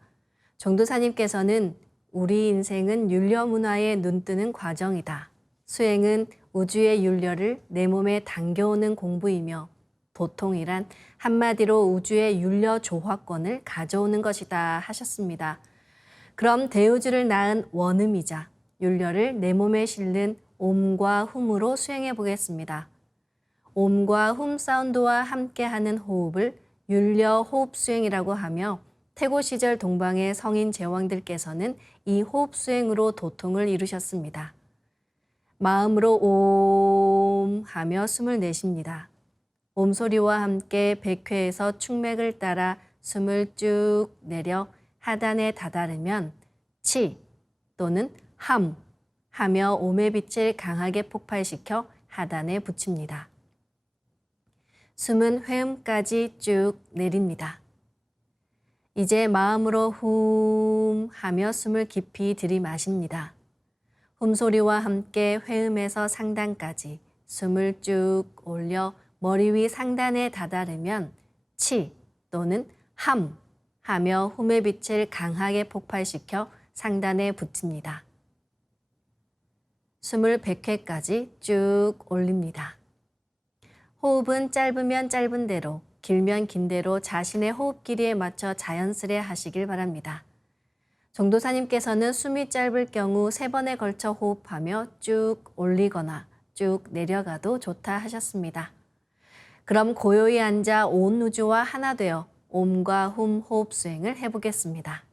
정도사님께서는 우리 인생은 율려 문화에 눈뜨는 과정이다. 수행은 우주의 율려를 내 몸에 당겨오는 공부이며 도통이란 한마디로 우주의 율려 조화권을 가져오는 것이다 하셨습니다. 그럼 대우주를 낳은 원음이자 율려를 내 몸에 실는 옴과 훔으로 수행해 보겠습니다. 옴과 훔 사운드와 함께하는 호흡을 율려 호흡 수행이라고 하며 태고 시절 동방의 성인 제왕들께서는 이 호흡 수행으로 도통을 이루셨습니다. 마음으로 옴 하며 숨을 내쉽니다. 옴 소리와 함께 백회에서 충맥을 따라 숨을 쭉 내려 하단에 다다르면 치 또는 함 하며 옴의 빛을 강하게 폭발시켜 하단에 붙입니다. 숨은 회음까지 쭉 내립니다. 이제 마음으로 훔 하며 숨을 깊이 들이마십니다. 훔 소리와 함께 회음에서 상단까지 숨을 쭉 올려 머리 위 상단에 다다르면 치 또는 함 하며 훔의 빛을 강하게 폭발시켜 상단에 붙입니다. 숨을 100회까지 쭉 올립니다. 호흡은 짧으면 짧은 대로, 길면 긴 대로 자신의 호흡 길이에 맞춰 자연스레 하시길 바랍니다. 정도사님께서는 숨이 짧을 경우 3번에 걸쳐 호흡하며 쭉 올리거나 쭉 내려가도 좋다 하셨습니다. 그럼 고요히 앉아 온 우주와 하나 되어 옴과 훔 호흡 수행을 해보겠습니다.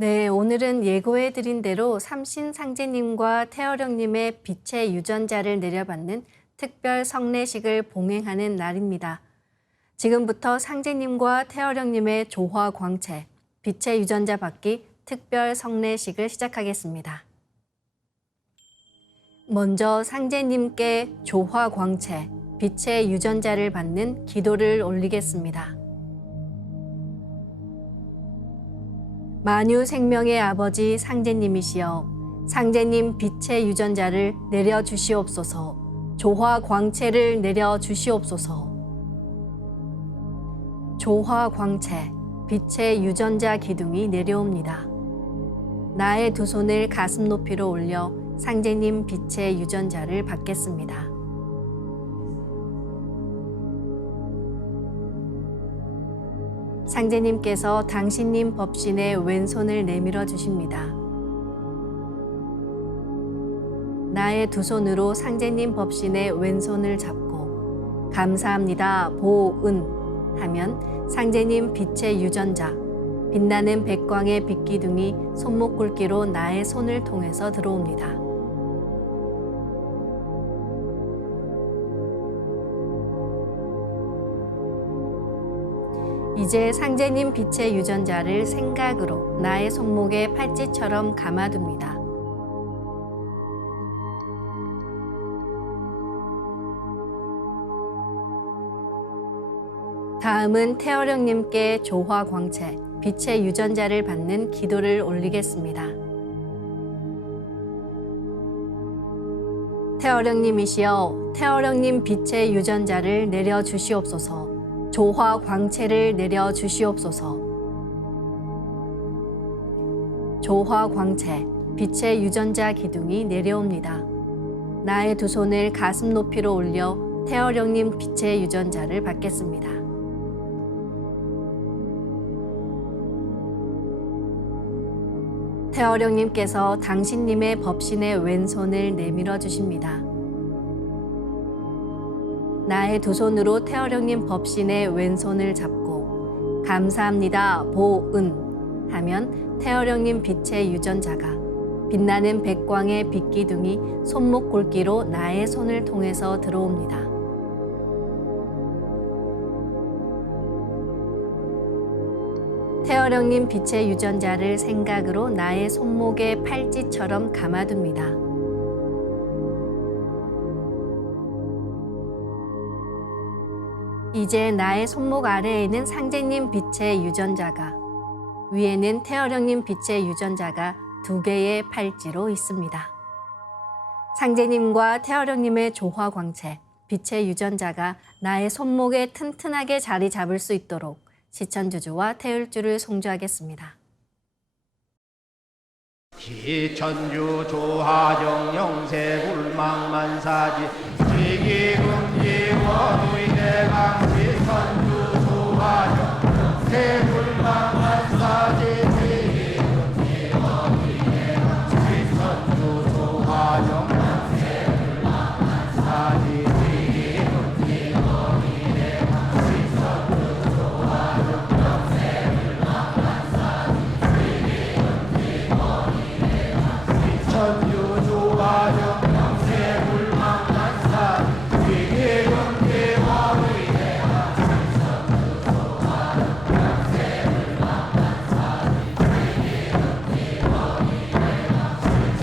네, 오늘은 예고해드린 대로 삼신상제님과 태어령님의 빛의 유전자를 내려받는 특별 성례식을 봉행하는 날입니다. 지금부터 상제님과 태어령님의 조화광채, 빛의 유전자 받기 특별 성례식을 시작하겠습니다. 먼저 상제님께 조화광채, 빛의 유전자를 받는 기도를 올리겠습니다. 만유 생명의 아버지 상제님이시여, 상제님 빛의 유전자를 내려주시옵소서. 조화광채를 내려주시옵소서. 조화광채, 빛의 유전자 기둥이 내려옵니다. 나의 두 손을 가슴 높이로 올려 상제님 빛의 유전자를 받겠습니다. 상제님께서 당신님 법신의 왼손을 내밀어 주십니다. 나의 두 손으로 상제님 법신의 왼손을 잡고 감사합니다, 보은 하면 상제님 빛의 유전자, 빛나는 백광의 빛기둥이 손목 굵기로 나의 손을 통해서 들어옵니다. 이제 상제님 빛의 유전자를 생각으로 나의 손목에 팔찌처럼 감아둡니다. 다음은 태어령님께 조화광채, 빛의 유전자를 받는 기도를 올리겠습니다. 태어령님이시여, 태어령님 빛의 유전자를 내려주시옵소서. 조화광채를 내려주시옵소서. 조화광채, 빛의 유전자 기둥이 내려옵니다. 나의 두 손을 가슴 높이로 올려 태어령님 빛의 유전자를 받겠습니다. 태어령님께서 당신님의 법신의 왼손을 내밀어 주십니다. 나의 두 손으로 태어령님 법신의 왼손을 잡고 감사합니다, 보은 하면 태어령님 빛의 유전자가 빛나는 백광의 빛기둥이 손목 굵기로 나의 손을 통해서 들어옵니다. 태어령님 빛의 유전자를 생각으로 나의 손목에 팔찌처럼 감아둡니다. 이제 나의 손목 아래에 있는 상제님 빛의 유전자가, 위에는 태어령님 빛의 유전자가 두 개의 팔찌로 있습니다. 상제님과 태어령님의 조화광채, 빛의 유전자가 나의 손목에 튼튼하게 자리 잡을 수 있도록 시천주주와 태을주를 송주하겠습니다. 시천주 조하정 영세불망만사지 지기금지원의대강 시천주 조하정 영세불망만사지 지기금지원의대강 시천주 조하정 영세불망만사지 지기금지원의대강 시천주 조하정 천주 조화정 영세불망만사 위기금지원의대강 천주 조화정 영세불망만사 위기금지원의대강 천주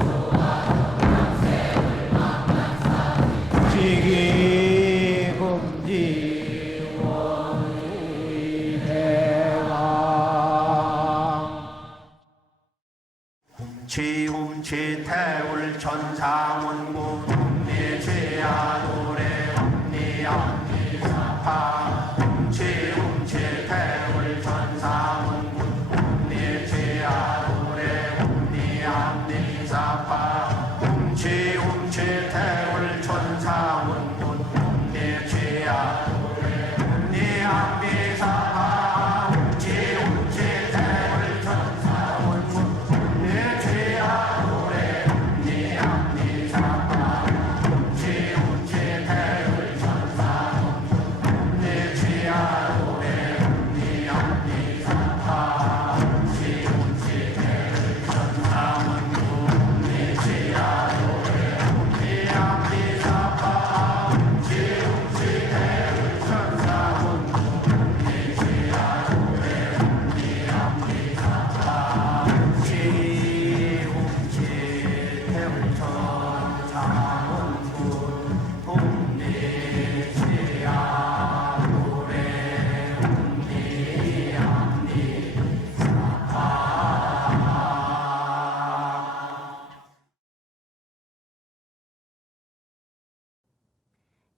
조화정 영세불망만사 지움치태울 천상원구 움니지아노래 움니암니사파 지움치태울 천상원구 움니지아노래 움니암니사파 지움치태울 천상원구 움니지아노래 움니암니사파 지움치태울 천상원구 움니지아노래 움니암니사파 지움치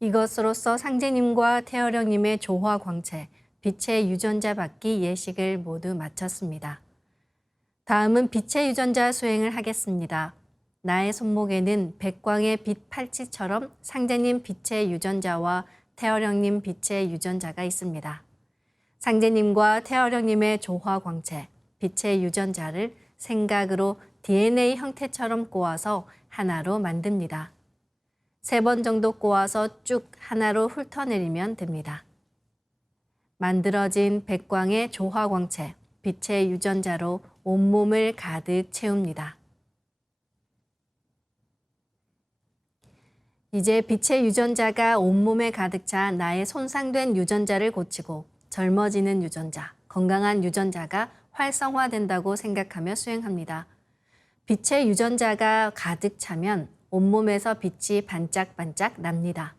이것으로써 상제님과 태어령님의 조화 광채, 빛의 유전자 받기 예식을 모두 마쳤습니다. 다음은 빛의 유전자 수행을 하겠습니다. 나의 손목에는 백광의 빛 팔찌처럼 상제님 빛의 유전자와 태어령님 빛의 유전자가 있습니다. 상제님과 태어령님의 조화 광채, 빛의 유전자를 생각으로 DNA 형태처럼 꼬아서 하나로 만듭니다. 3번 정도 꼬아서 쭉 하나로 훑어내리면 됩니다. 만들어진 백광의 조화 광채, 빛의 유전자로 온몸을 가득 채웁니다. 이제 빛의 유전자가 온몸에 가득 차 나의 손상된 유전자를 고치고 젊어지는 유전자, 건강한 유전자가 활성화된다고 생각하며 수행합니다. 빛의 유전자가 가득 차면 온몸에서 빛이 반짝반짝 납니다.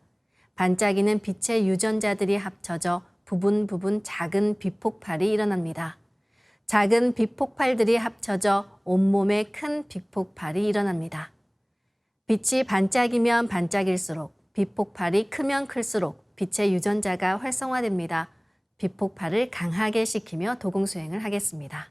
반짝이는 빛의 유전자들이 합쳐져 부분 작은 빛폭발이 일어납니다. 작은 빛폭발들이 합쳐져 온몸에 큰 빛폭발이 일어납니다. 빛이 반짝이면 반짝일수록, 빛폭발이 크면 클수록 빛의 유전자가 활성화됩니다. 빛폭발을 강하게 시키며 도공수행을 하겠습니다.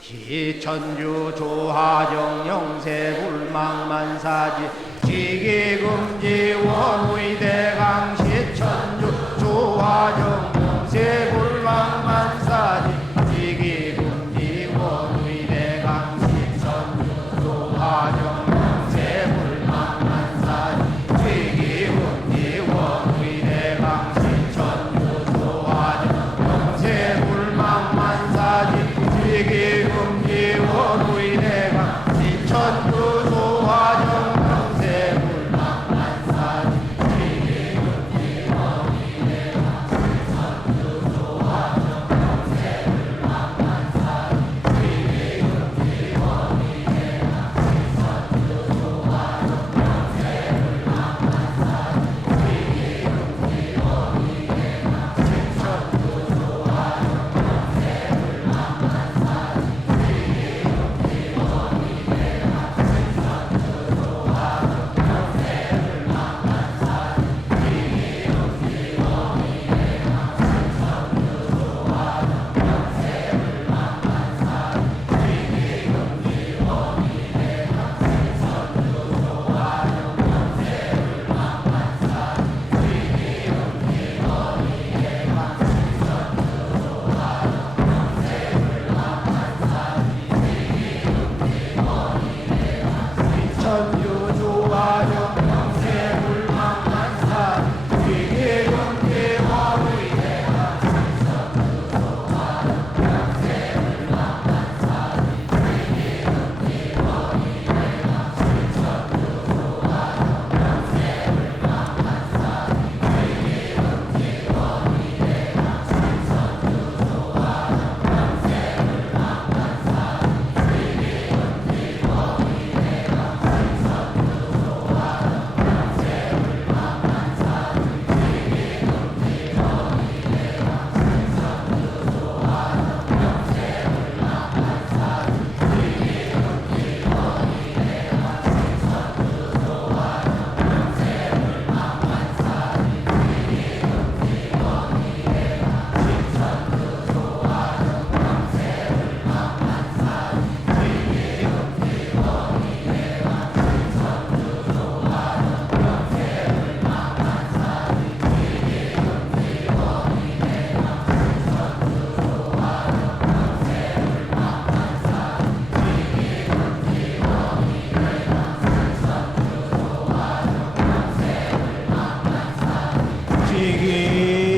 시천주 조하정 영세불망만사지 지기금지 원의대강 시천주 조하정 영세불망만사지 지기금지 원의대강 시천주 조하정 영세불망만사지 지기금지 원의대강 시천주 조하정 영세불망만사지 지기금지 원의대강 시천주 조하정 영세불망만사지 지기금지 원의대강 시천주 조하정 영세불망만사지 지기금지 원의대강 시천주 조하정 영세불망만사지 지기금지 원의대강 시천주 조하정 천주 조하정 영세불망만사지 지기금지 원의대강 시천주 조하정 영세불망만사지 지기금지 원의대강 시천주 조하정 영세불망만사지 지기금지 원의대강 시천주 조하정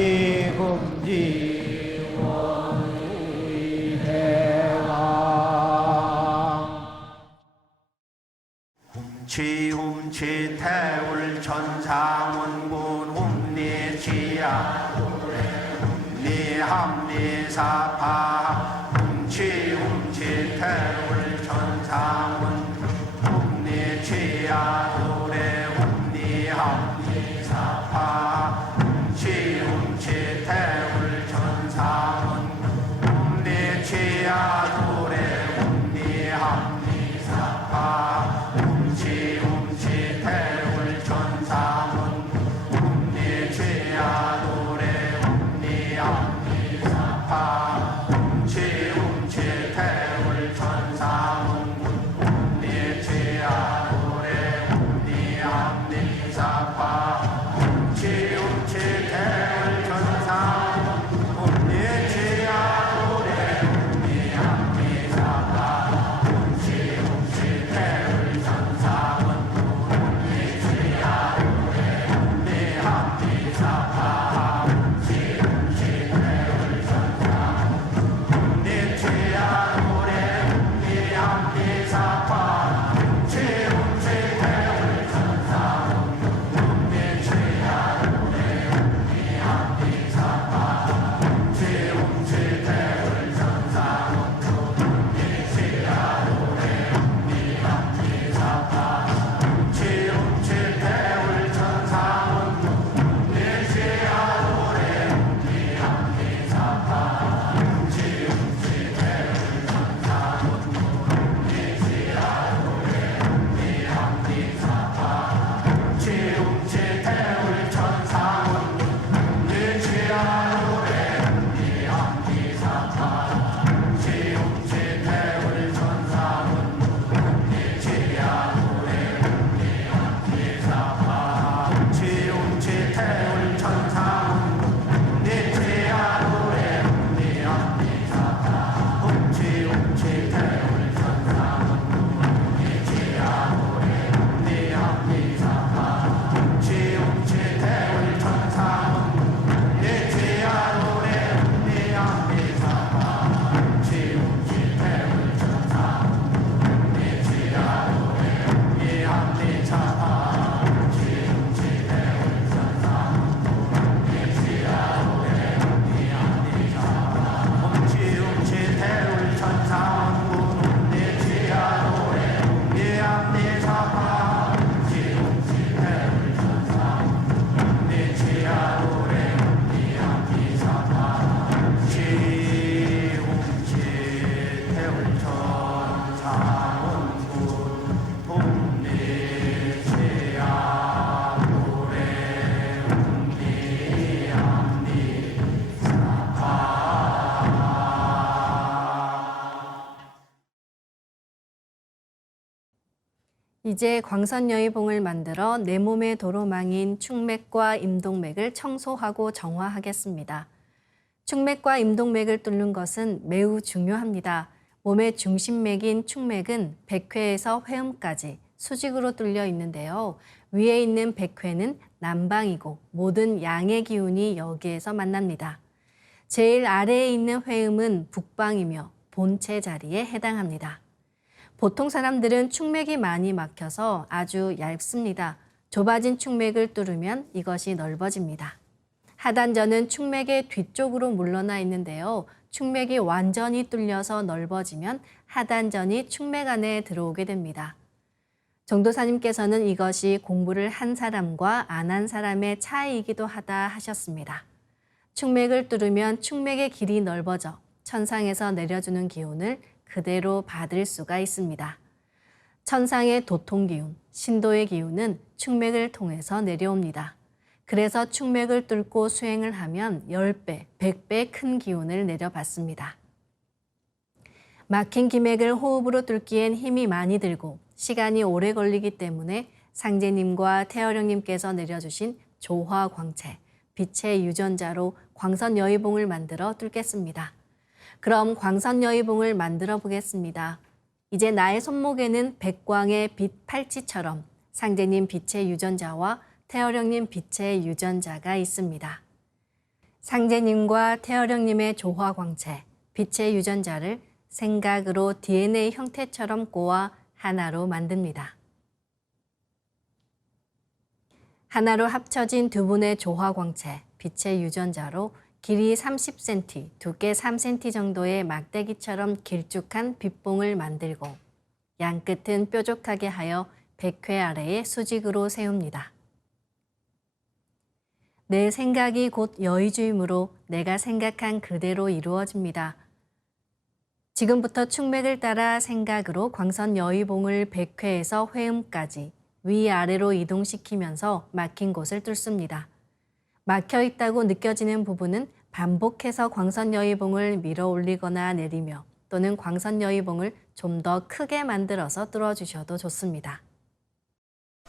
지기금지 원의대강 훔치 태울 천상원군 훔리지야 훔리합리사파 훔치 태울 천상원 훔리지야 노래 훔리합리사파 훔치 태울 천상원 훔리지야 노래 훔리합리사파 훔치 이제 광선여의봉을 만들어 내 몸의 도로망인 축맥과 임동맥을 청소하고 정화하겠습니다. 축맥과 임동맥을 뚫는 것은 매우 중요합니다. 몸의 중심맥인 축맥은 백회에서 회음까지 수직으로 뚫려 있는데요. 위에 있는 백회는 남방이고 모든 양의 기운이 여기에서 만납니다. 제일 아래에 있는 회음은 북방이며 본체 자리에 해당합니다. 보통 사람들은 축맥이 많이 막혀서 아주 얇습니다. 좁아진 축맥을 뚫으면 이것이 넓어집니다. 하단전은 축맥의 뒤쪽으로 물러나 있는데요. 축맥이 완전히 뚫려서 넓어지면 하단전이 축맥 안에 들어오게 됩니다. 정도사님께서는 이것이 공부를 한 사람과 안 한 사람의 차이이기도 하다 하셨습니다. 축맥을 뚫으면 축맥의 길이 넓어져 천상에서 내려주는 기운을 그대로 받을 수가 있습니다. 천상의 도통기운, 신도의 기운은 축맥을 통해서 내려옵니다. 그래서 축맥을 뚫고 수행을 하면 10배, 100배 큰 기운을 내려받습니다. 막힌 기맥을 호흡으로 뚫기엔 힘이 많이 들고 시간이 오래 걸리기 때문에 상제님과 태어령님께서 내려주신 조화광채, 빛의 유전자로 광선여의봉을 만들어 뚫겠습니다. 그럼 광선여의봉을 만들어 보겠습니다. 이제 나의 손목에는 백광의 빛 팔찌처럼 상제님 빛의 유전자와 태어령님 빛의 유전자가 있습니다. 상제님과 태어령님의 조화광채, 빛의 유전자를 생각으로 DNA 형태처럼 꼬아 하나로 만듭니다. 하나로 합쳐진 두 분의 조화광채, 빛의 유전자로 길이 30cm, 두께 3cm 정도의 막대기처럼 길쭉한 빛봉을 만들고 양끝은 뾰족하게 하여 백회 아래에 수직으로 세웁니다. 내 생각이 곧 여의주이므로 내가 생각한 그대로 이루어집니다. 지금부터 축맥을 따라 생각으로 광선여의봉을 백회에서 회음까지 위아래로 이동시키면서 막힌 곳을 뚫습니다. 막혀 있다고 느껴지는 부분은 반복해서 광선여의봉을 밀어 올리거나 내리며 또는 광선여의봉을 좀 더 크게 만들어서 뚫어주셔도 좋습니다.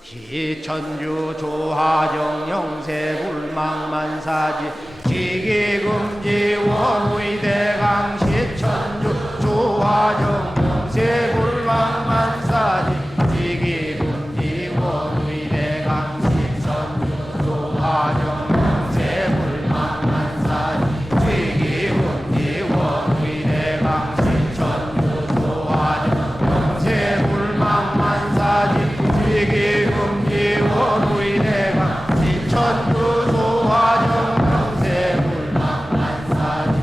기천주 조하정 영세불망만사지 지기금지 원의대강 시천주 조하정 영세불망만사지 지기금지 원의대강 시천주 조하정 영세불망만사지 지기금지 원의대강 시천주 조하정 영세불망만사지 지기금지 원의대강 시천주 조하정 영세불망만사지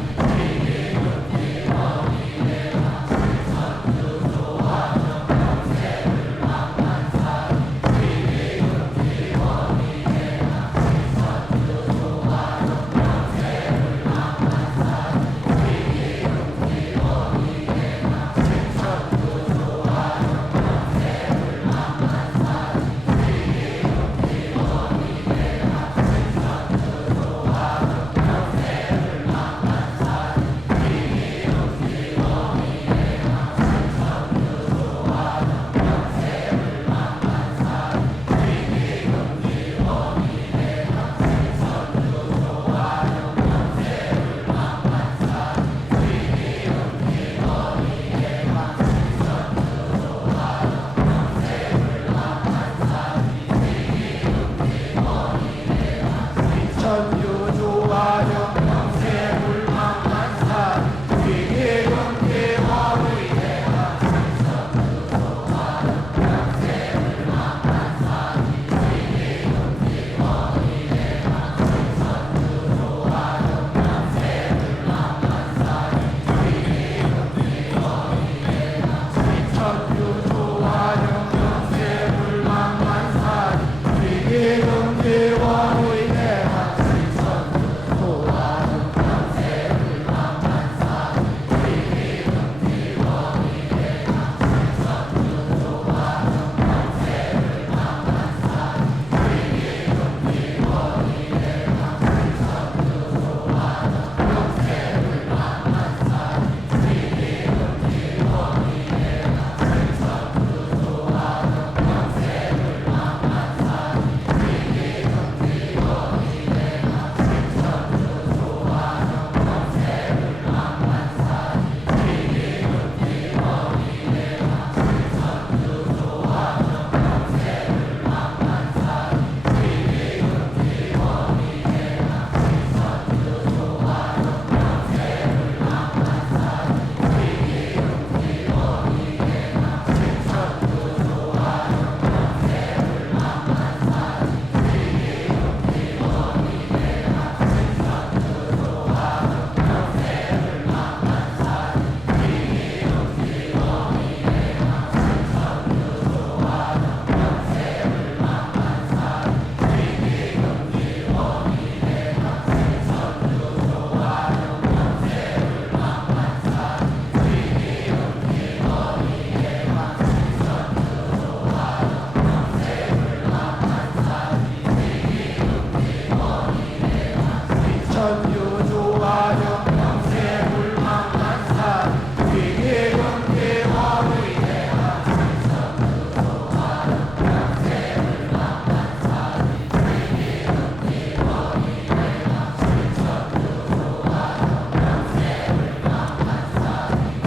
천주 조화정 영세 불망만사 위계 경계 원의 대가 천주 조화정 영세 불망만사 위계 경계 원의 대가 천주 조화정 영세 불망만사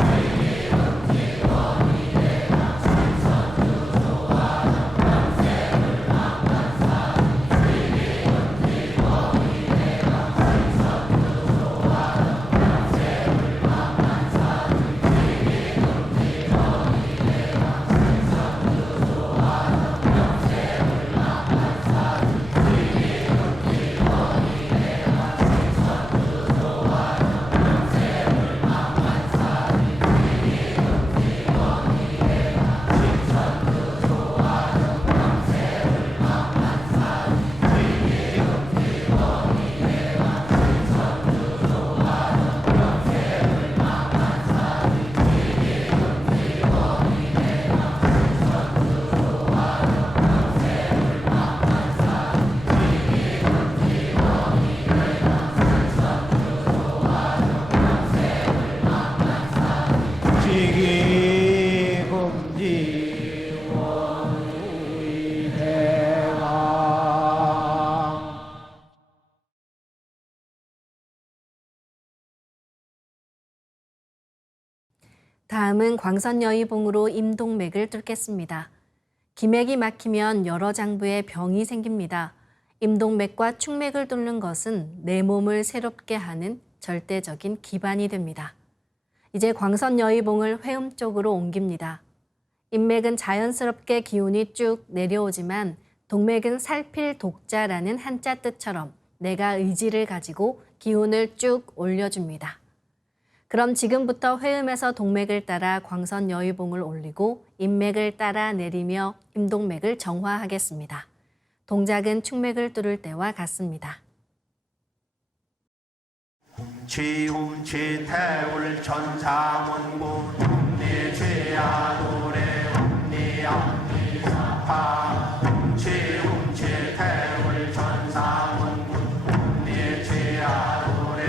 위계 경계 원의 대가 천주 조화정 영세 불망만사 위계 경계 원의 대가 천주 조화정 영세 불망만사 위계 경계 원의 대가 천주 조화정 영세 불망만사 위계 경계 원의 대가 천주 조화정 영세 불망만사 위계 경계 원의 대가 천주 조화정 영세 불망만사 위계 경계 원의 대가 천주 조화정 영세 불망만사 위계 경계 원의 대가 천주 조화정 영세 불망만사 위계 경계 원의 대가 천주 조화정 영세 불망만사 지기금지 원의 대가 다음은 광선여의봉으로 임동맥을 뚫겠습니다. 기맥이 막히면 여러 장부에 병이 생깁니다. 임동맥과 축맥을 뚫는 것은 내 몸을 새롭게 하는 절대적인 기반이 됩니다. 이제 광선여의봉을 회음 쪽으로 옮깁니다. 인맥은 자연스럽게 기운이 쭉 내려오지만 동맥은 살필 독자라는 한자 뜻처럼 내가 의지를 가지고 기운을 쭉 올려줍니다. 그럼 지금부터 회음에서 동맥을 따라 광선여의봉을 올리고 인맥을 따라 내리며 임동맥을 정화하겠습니다. 동작은 축맥을 뚫을 때와 같습니다. 지움치 태울 천사문구 내 죄야 노래 내 앞니 사파 지움치 태울 천사문구 내 죄야 노래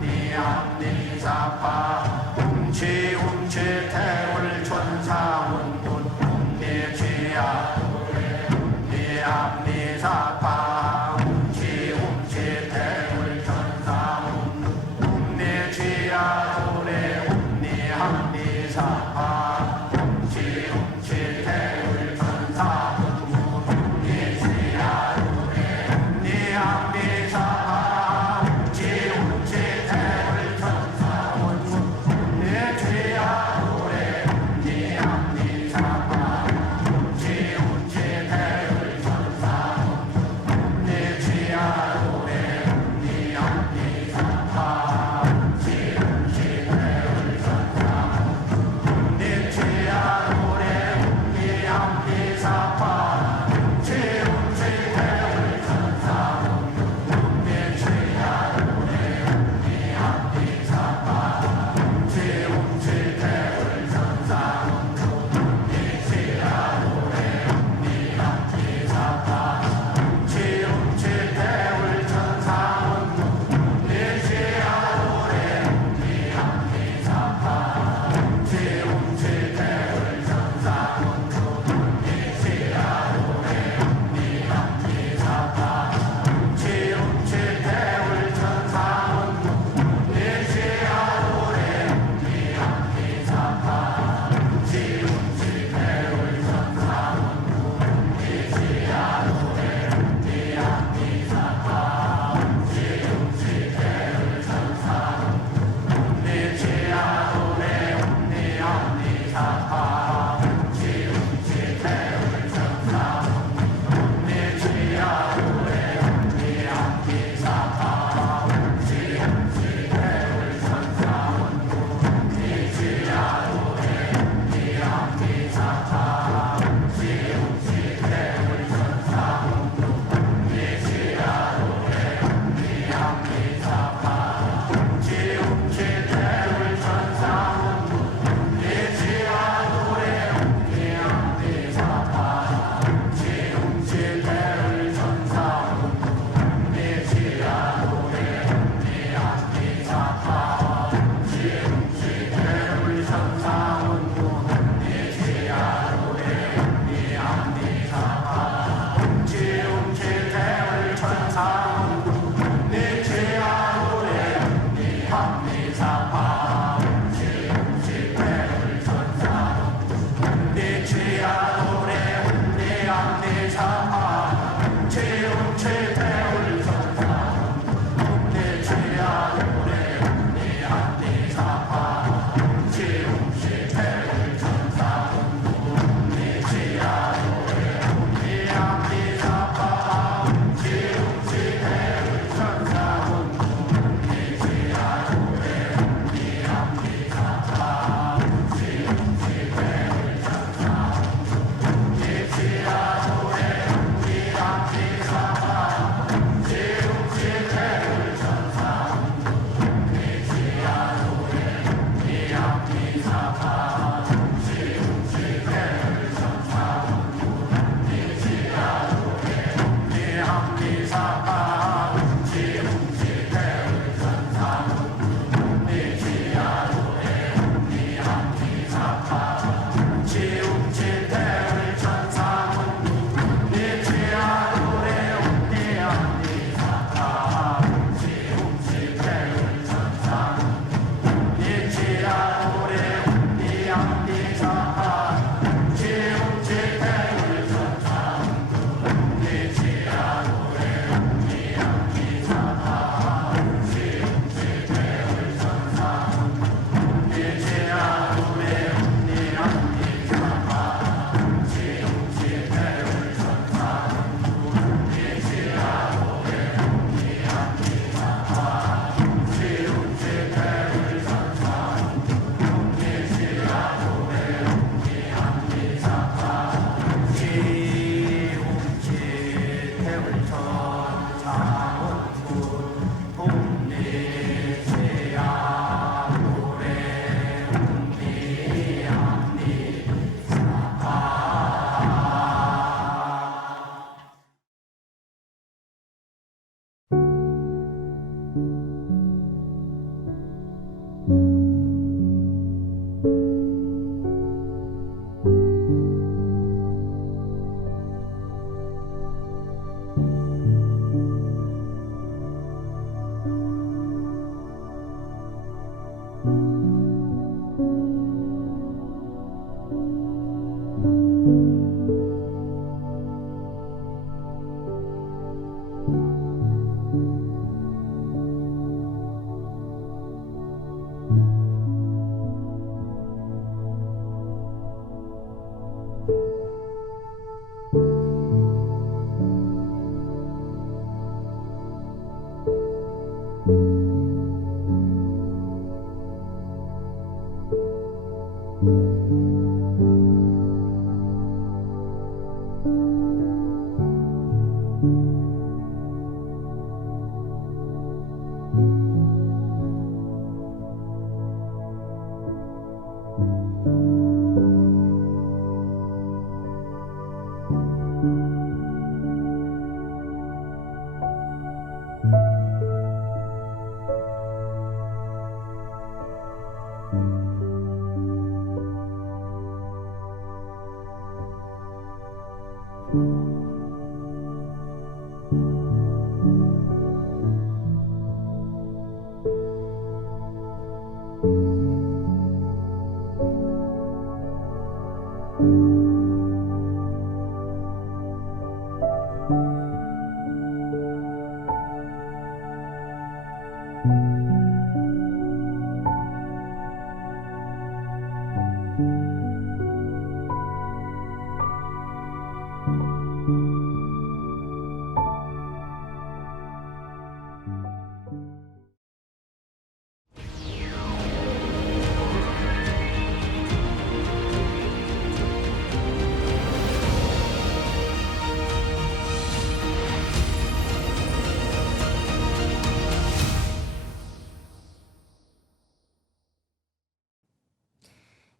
내 앞니 사파 지움치 태울 천사문구 내 죄야 노래 내 앞니 사파 지움치 태울 천사문구 내 죄야 노래 내 앞니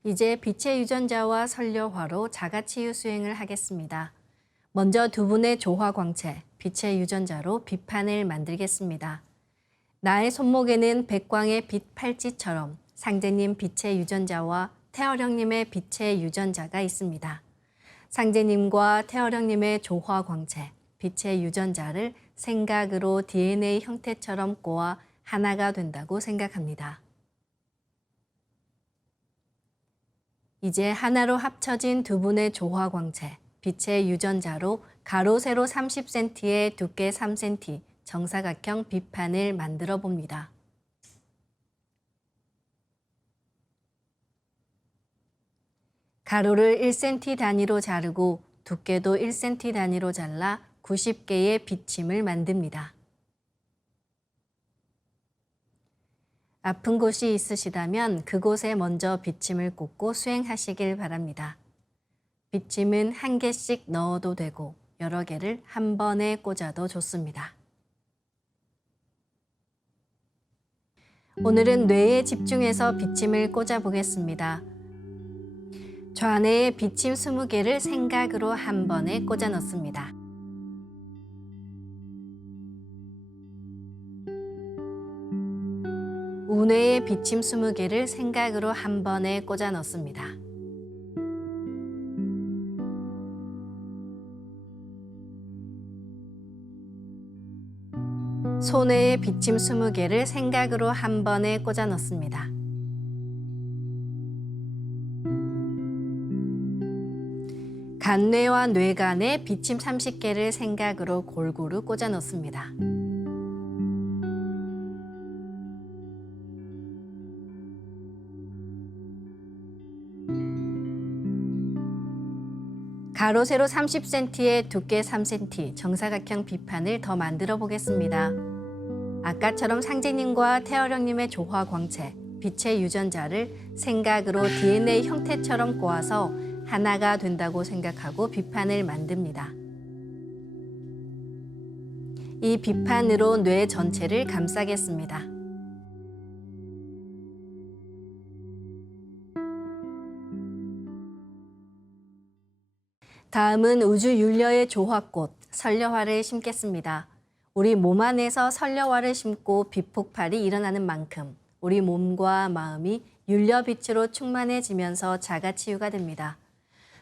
이제 빛의 유전자와 선료화로 자가치유 수행을 하겠습니다. 먼저 두 분의 조화광채, 빛의 유전자로 빛판을 만들겠습니다. 나의 손목에는 백광의 빛 팔찌처럼 상제님 빛의 유전자와 태어령님의 빛의 유전자가 있습니다. 상제님과 태어령님의 조화광채, 빛의 유전자를 생각으로 DNA 형태처럼 꼬아 하나가 된다고 생각합니다. 이제 하나로 합쳐진 두 분의 조화광채, 빛의 유전자로 가로 세로 30cm에 두께 3cm 정사각형 빛판을 만들어 봅니다. 가로를 1cm 단위로 자르고 두께도 1cm 단위로 잘라 90개의 비침을 만듭니다. 아픈 곳이 있으시다면 그곳에 먼저 비침을 꽂고 수행하시길 바랍니다. 비침은 한 개씩 넣어도 되고 여러 개를 한 번에 꽂아도 좋습니다. 오늘은 뇌에 집중해서 비침을 꽂아 보겠습니다. 좌뇌에 비침 20개를 생각으로 한 번에 꽂아 넣습니다. 우뇌에 비침 20개를 생각으로 한 번에 꽂아 넣습니다. 손뇌에 비침 20개를 생각으로 한 번에 꽂아 넣습니다. 간뇌와 뇌간에 비침 30개를 생각으로 골고루 꽂아 넣습니다. 가로 세로 30cm에 두께 3cm 정사각형 비판을 더 만들어 보겠습니다. 아까처럼 상제님과 태어령님의 조화광채, 빛의 유전자를 생각으로 DNA 형태처럼 꼬아서 하나가 된다고 생각하고 비판을 만듭니다. 이 비판으로 뇌 전체를 감싸겠습니다. 다음은 우주윤려의 조화꽃, 선려화를 심겠습니다. 우리 몸 안에서 선려화를 심고 빛폭발이 일어나는 만큼 우리 몸과 마음이 윤려빛으로 충만해지면서 자가치유가 됩니다.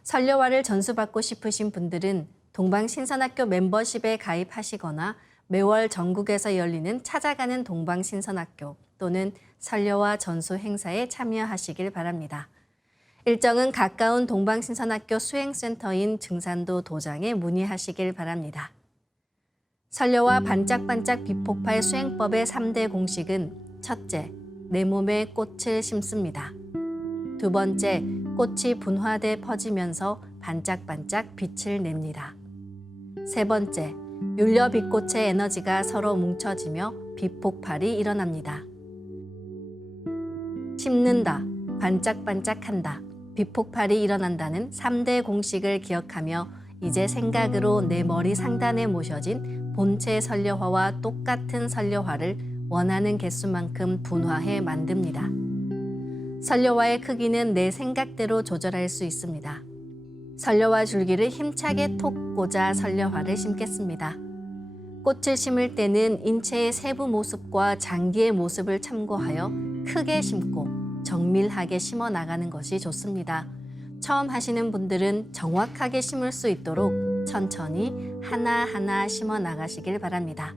선려화를 전수받고 싶으신 분들은 동방신선학교 멤버십에 가입하시거나 매월 전국에서 열리는 찾아가는 동방신선학교 또는 선려화 전수 행사에 참여하시길 바랍니다. 일정은 가까운 동방신선학교 수행센터인 증산도 도장에 문의하시길 바랍니다. 선려화 반짝반짝 빛폭발 수행법의 3대 공식은 첫째, 내 몸에 꽃을 심습니다. 두 번째, 꽃이 분화돼 퍼지면서 반짝반짝 빛을 냅니다. 세 번째, 윤려 빛꽃의 에너지가 서로 뭉쳐지며 빛폭발이 일어납니다. 심는다, 반짝반짝한다, 빛폭발이 일어난다는 3대 공식을 기억하며 이제 생각으로 내 머리 상단에 모셔진 본체 선려화와 똑같은 선려화를 원하는 개수만큼 분화해 만듭니다. 선려화의 크기는 내 생각대로 조절할 수 있습니다. 선려화 줄기를 힘차게 톡 꽂아 선려화를 심겠습니다. 꽃을 심을 때는 인체의 세부 모습과 장기의 모습을 참고하여 크게 심고 정밀하게 심어 나가는 것이 좋습니다. 처음 하시는 분들은 정확하게 심을 수 있도록 천천히 하나하나 심어 나가시길 바랍니다.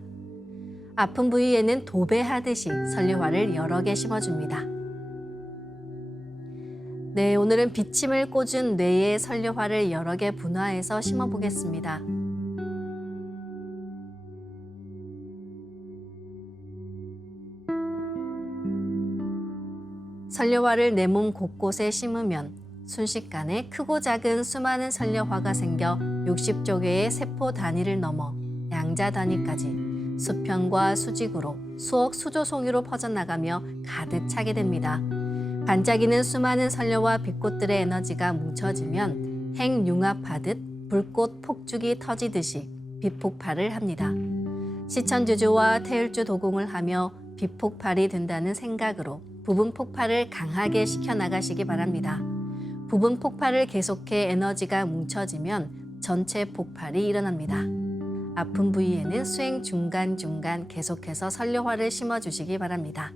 아픈 부위에는 도배하듯이 선려화를 여러 개 심어줍니다. 네, 오늘은 비침을 꽂은 뇌에 선려화를 여러 개 분화해서 심어보겠습니다. 선려화를 내 몸 곳곳에 심으면 순식간에 크고 작은 수많은 선려화가 생겨 60조 개의 세포 단위를 넘어 양자 단위까지 수평과 수직으로 수억 수조송이로 퍼져나가며 가득 차게 됩니다. 반짝이는 수많은 선려화 빛꽃들의 에너지가 뭉쳐지면 핵융합하듯 불꽃 폭죽이 터지듯이 빛폭발을 합니다. 시천주주와 태율주 도공을 하며 빛폭발이 된다는 생각으로 부분 폭발을 강하게 시켜나가시기 바랍니다. 부분 폭발을 계속해 에너지가 뭉쳐지면 전체 폭발이 일어납니다. 아픈 부위에는 수행 중간중간 계속해서 설료화를 심어주시기 바랍니다.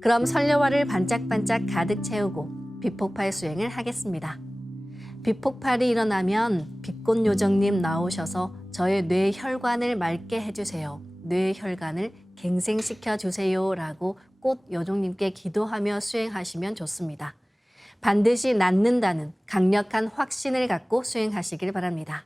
그럼 설료화를 반짝반짝 가득 채우고 비폭발 수행을 하겠습니다. 비폭발이 일어나면 빛꽃 요정님 나오셔서 저의 뇌혈관을 맑게 해주세요. 뇌혈관을 갱생시켜 주세요 라고 꽃 요정님께 기도하며 수행하시면 좋습니다. 반드시 낫는다는 강력한 확신을 갖고 수행하시길 바랍니다.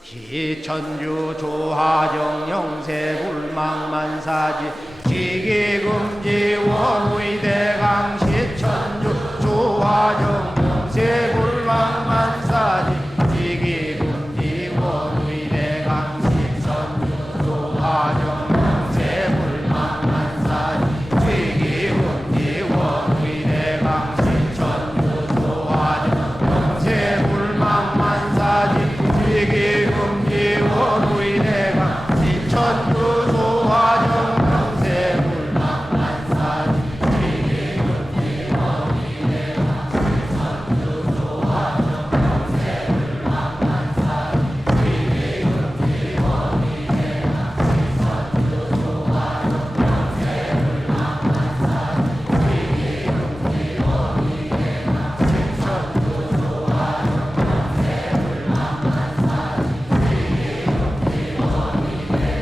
시천주 조하정 영세 불망만사지 지기금지 원의대강 시천주 조하정 영세 불망만사지 지기금지 원의대강 시천주 조하정 영세 불망만사지 지기금지 원의대강 시천주 조하정 영세 불망만사지 지기금지 원의대강 시천주 조하정 영세 불망만사지 지기금지 원의대강 시천주 조하정 영세 불망만사지 지기금지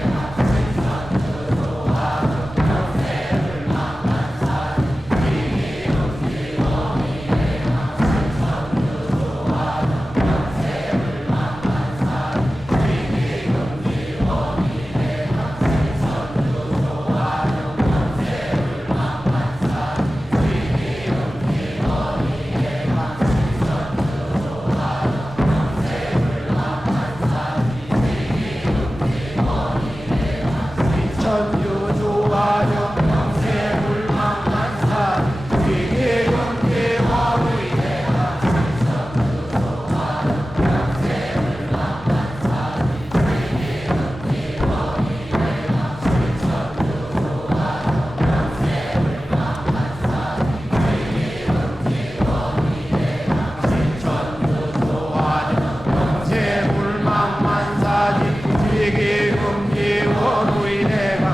원의대강 시천주 조하정 영세 불망만사지 지기금지 원의대강 시천주 조하정 영세 불망만사지 천주 조하정 영세 불망만사지 지기금지 원의대강 시천주 조하정 영세 불망만사지 지기금지 원의대강 시천주 조하정 영세 불망만사지 지기금지 원의대강 시천주 조하정 영세 불망만사지 지기금지 원의대강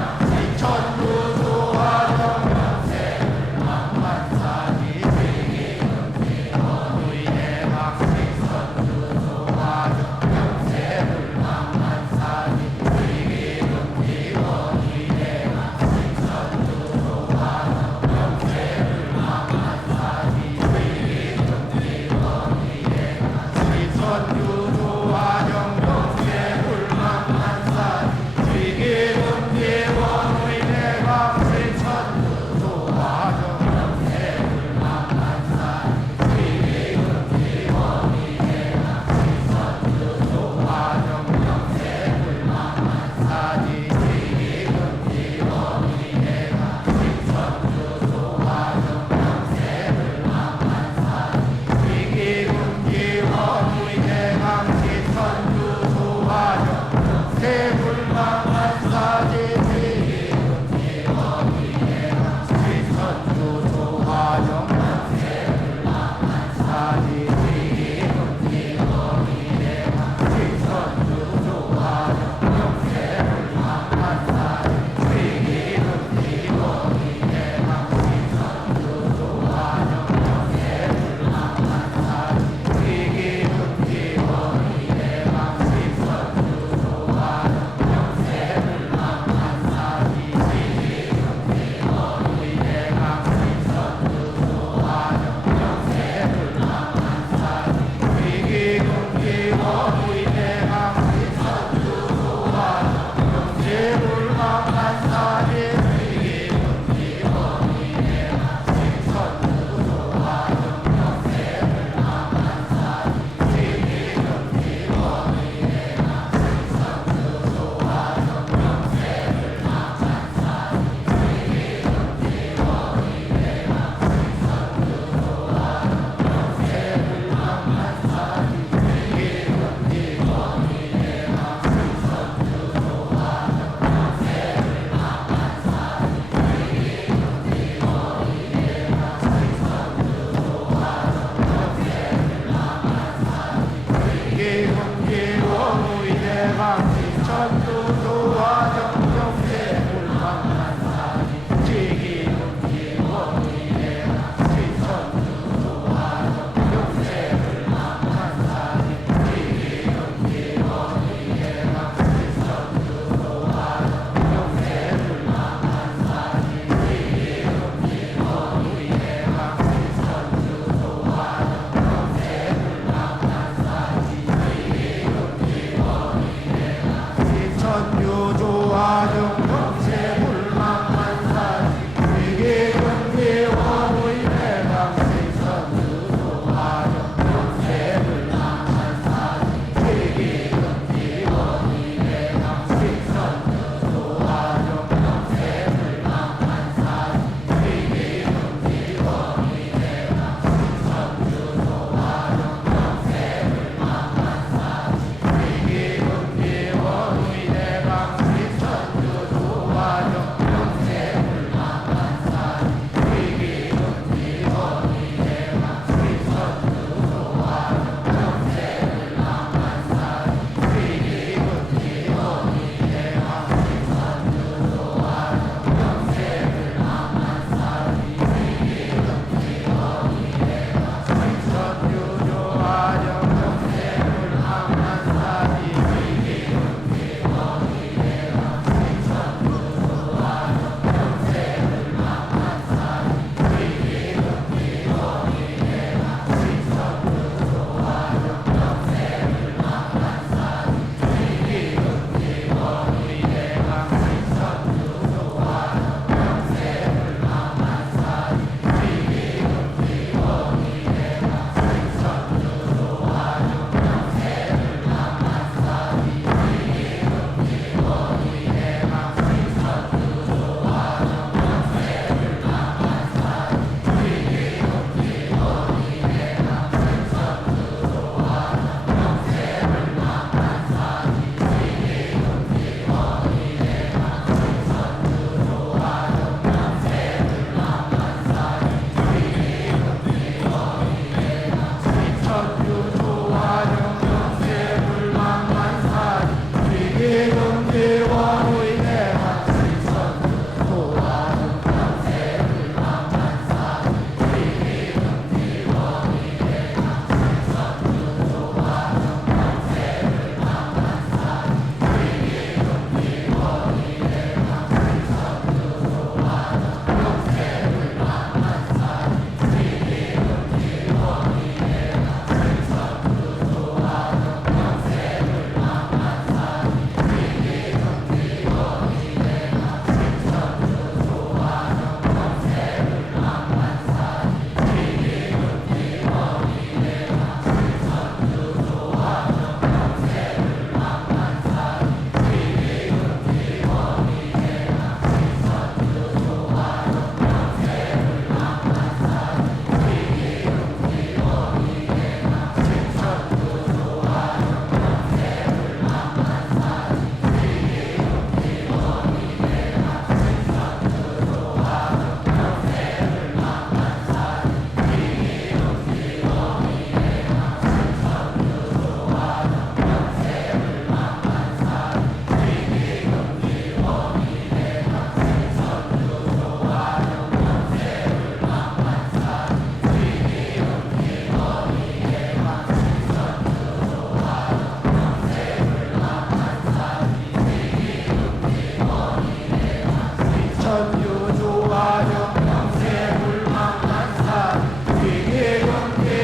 천주조화정 명세불망만사 위계경계화의대하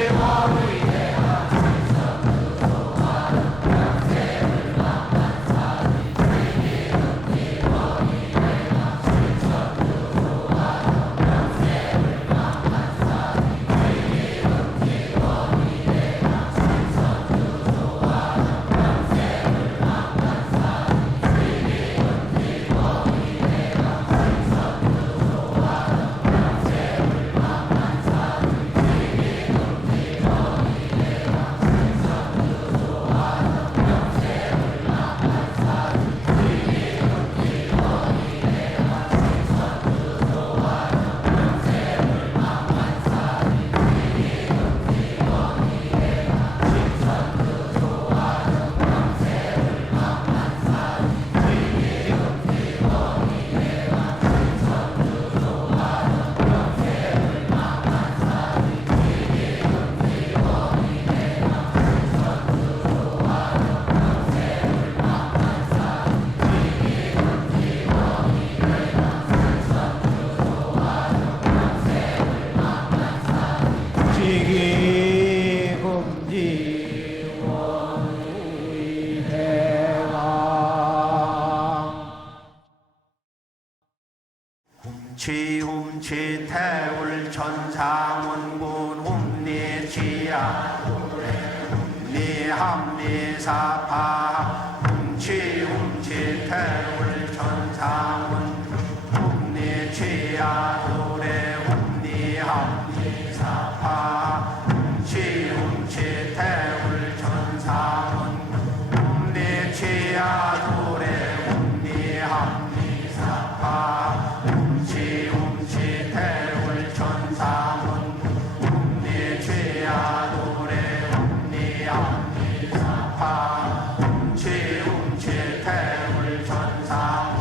지기금지 원의대왕 훔치 태울 천상원군 훔리지야 훔리합리사파 훔치 태울 천상원 훔리지야 노래 훔리합리사파 훔치 태울 천상원 훔리지야 노래 훔리합리사파 훔치 태울 천상원 훔리지야 노래 훔리합리사파 훔치 태울 천상원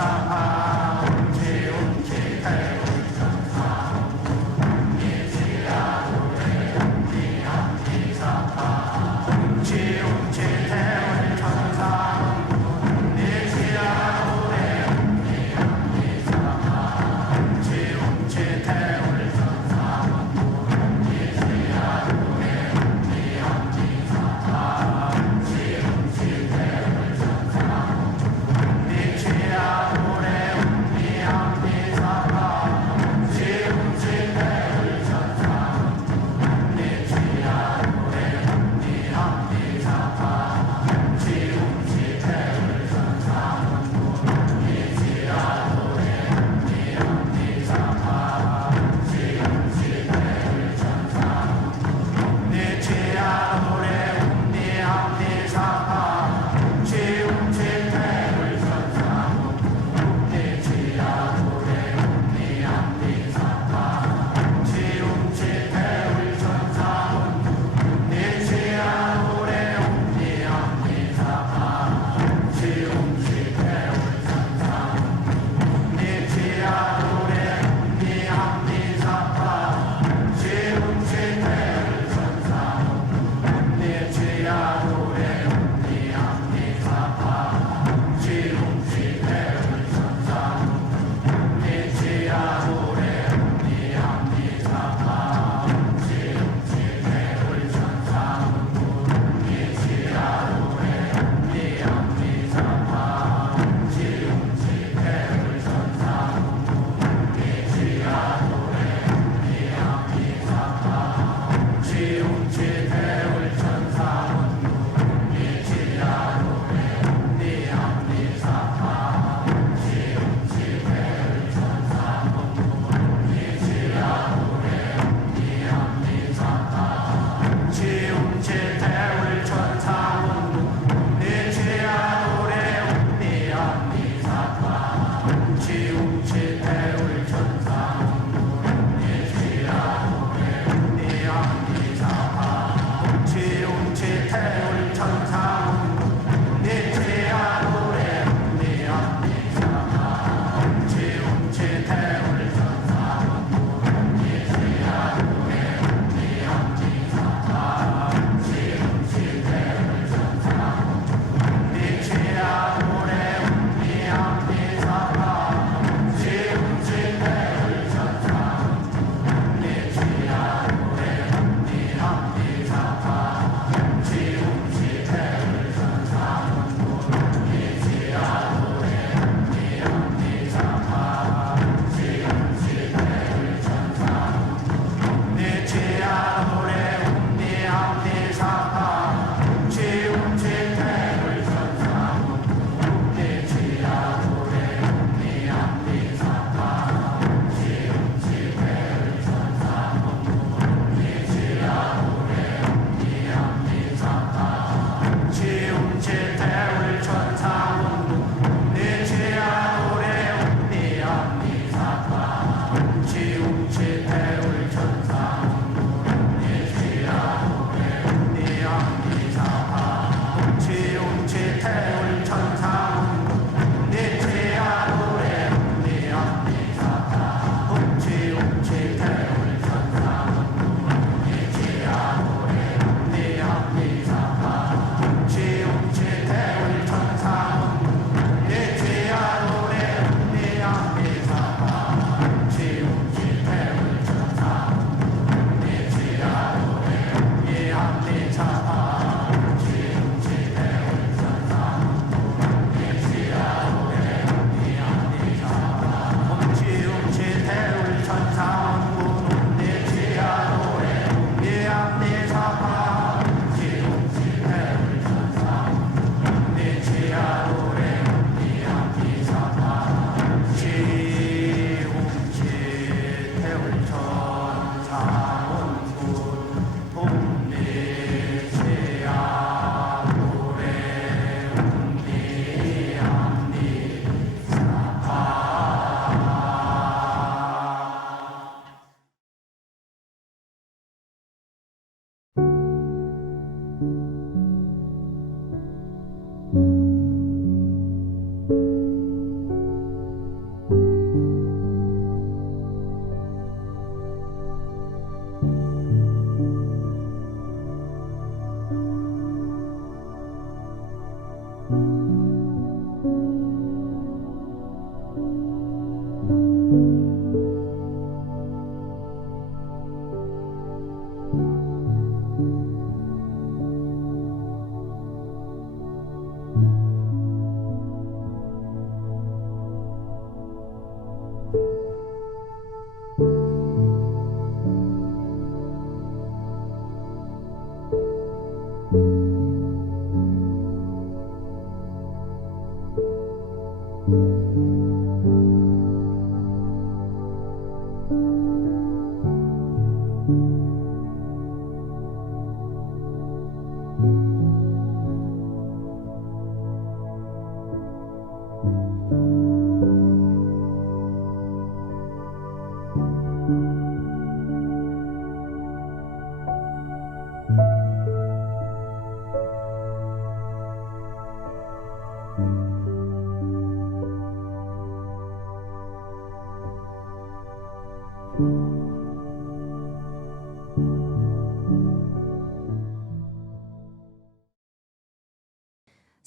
미사파 움치 태울 천사문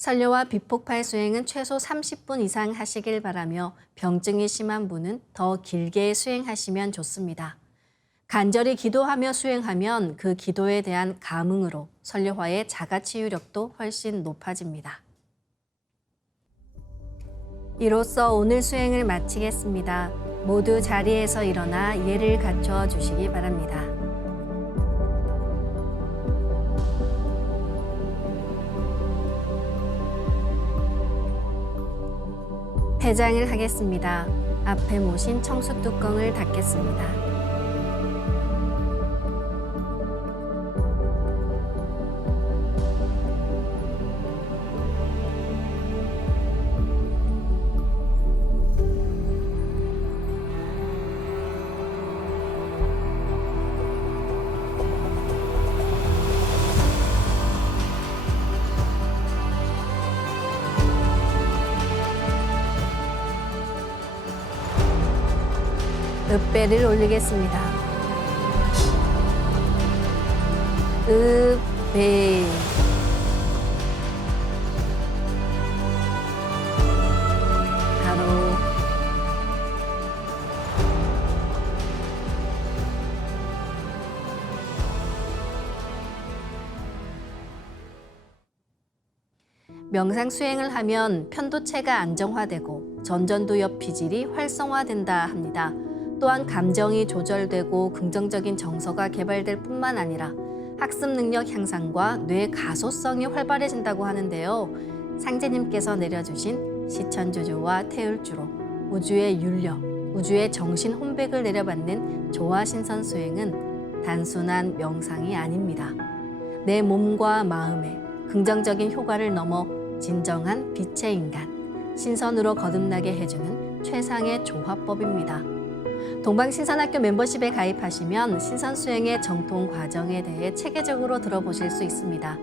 설료와 비폭발 수행은 최소 30분 이상 하시길 바라며 병증이 심한 분은 더 길게 수행하시면 좋습니다. 간절히 기도하며 수행하면 그 기도에 대한 감흥으로 설료화의 자가치유력도 훨씬 높아집니다. 이로써 오늘 수행을 마치겠습니다. 모두 자리에서 일어나 예를 갖춰 주시기 바랍니다. 폐장을 하겠습니다. 앞에 모신 청수 뚜껑을 닫겠습니다. 읍배를 올리겠습니다. 읍배. 바로 명상 수행을 하면 편도체가 안정화되고 전전두엽 피질이 활성화된다 합니다. 또한 감정이 조절되고 긍정적인 정서가 개발될 뿐만 아니라 학습 능력 향상과 뇌 가소성이 활발해진다고 하는데요. 상제님께서 내려주신 시천주주와 태울주로 우주의 윤력, 우주의 정신 혼백을 내려받는 조화신선 수행은 단순한 명상이 아닙니다. 내 몸과 마음에 긍정적인 효과를 넘어 진정한 빛의 인간, 신선으로 거듭나게 해주는 최상의 조화법입니다. 동방신선학교 멤버십에 가입하시면 신선수행의 정통 과정에 대해 체계적으로 들어보실 수 있습니다.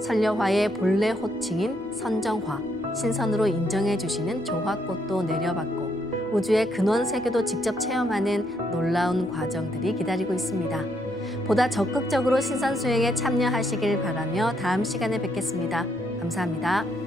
설려화의 본래 호칭인 선정화, 신선으로 인정해 주시는 조화꽃도 내려받고 우주의 근원 세계도 직접 체험하는 놀라운 과정들이 기다리고 있습니다. 보다 적극적으로 신선수행에 참여하시길 바라며 다음 시간에 뵙겠습니다. 감사합니다.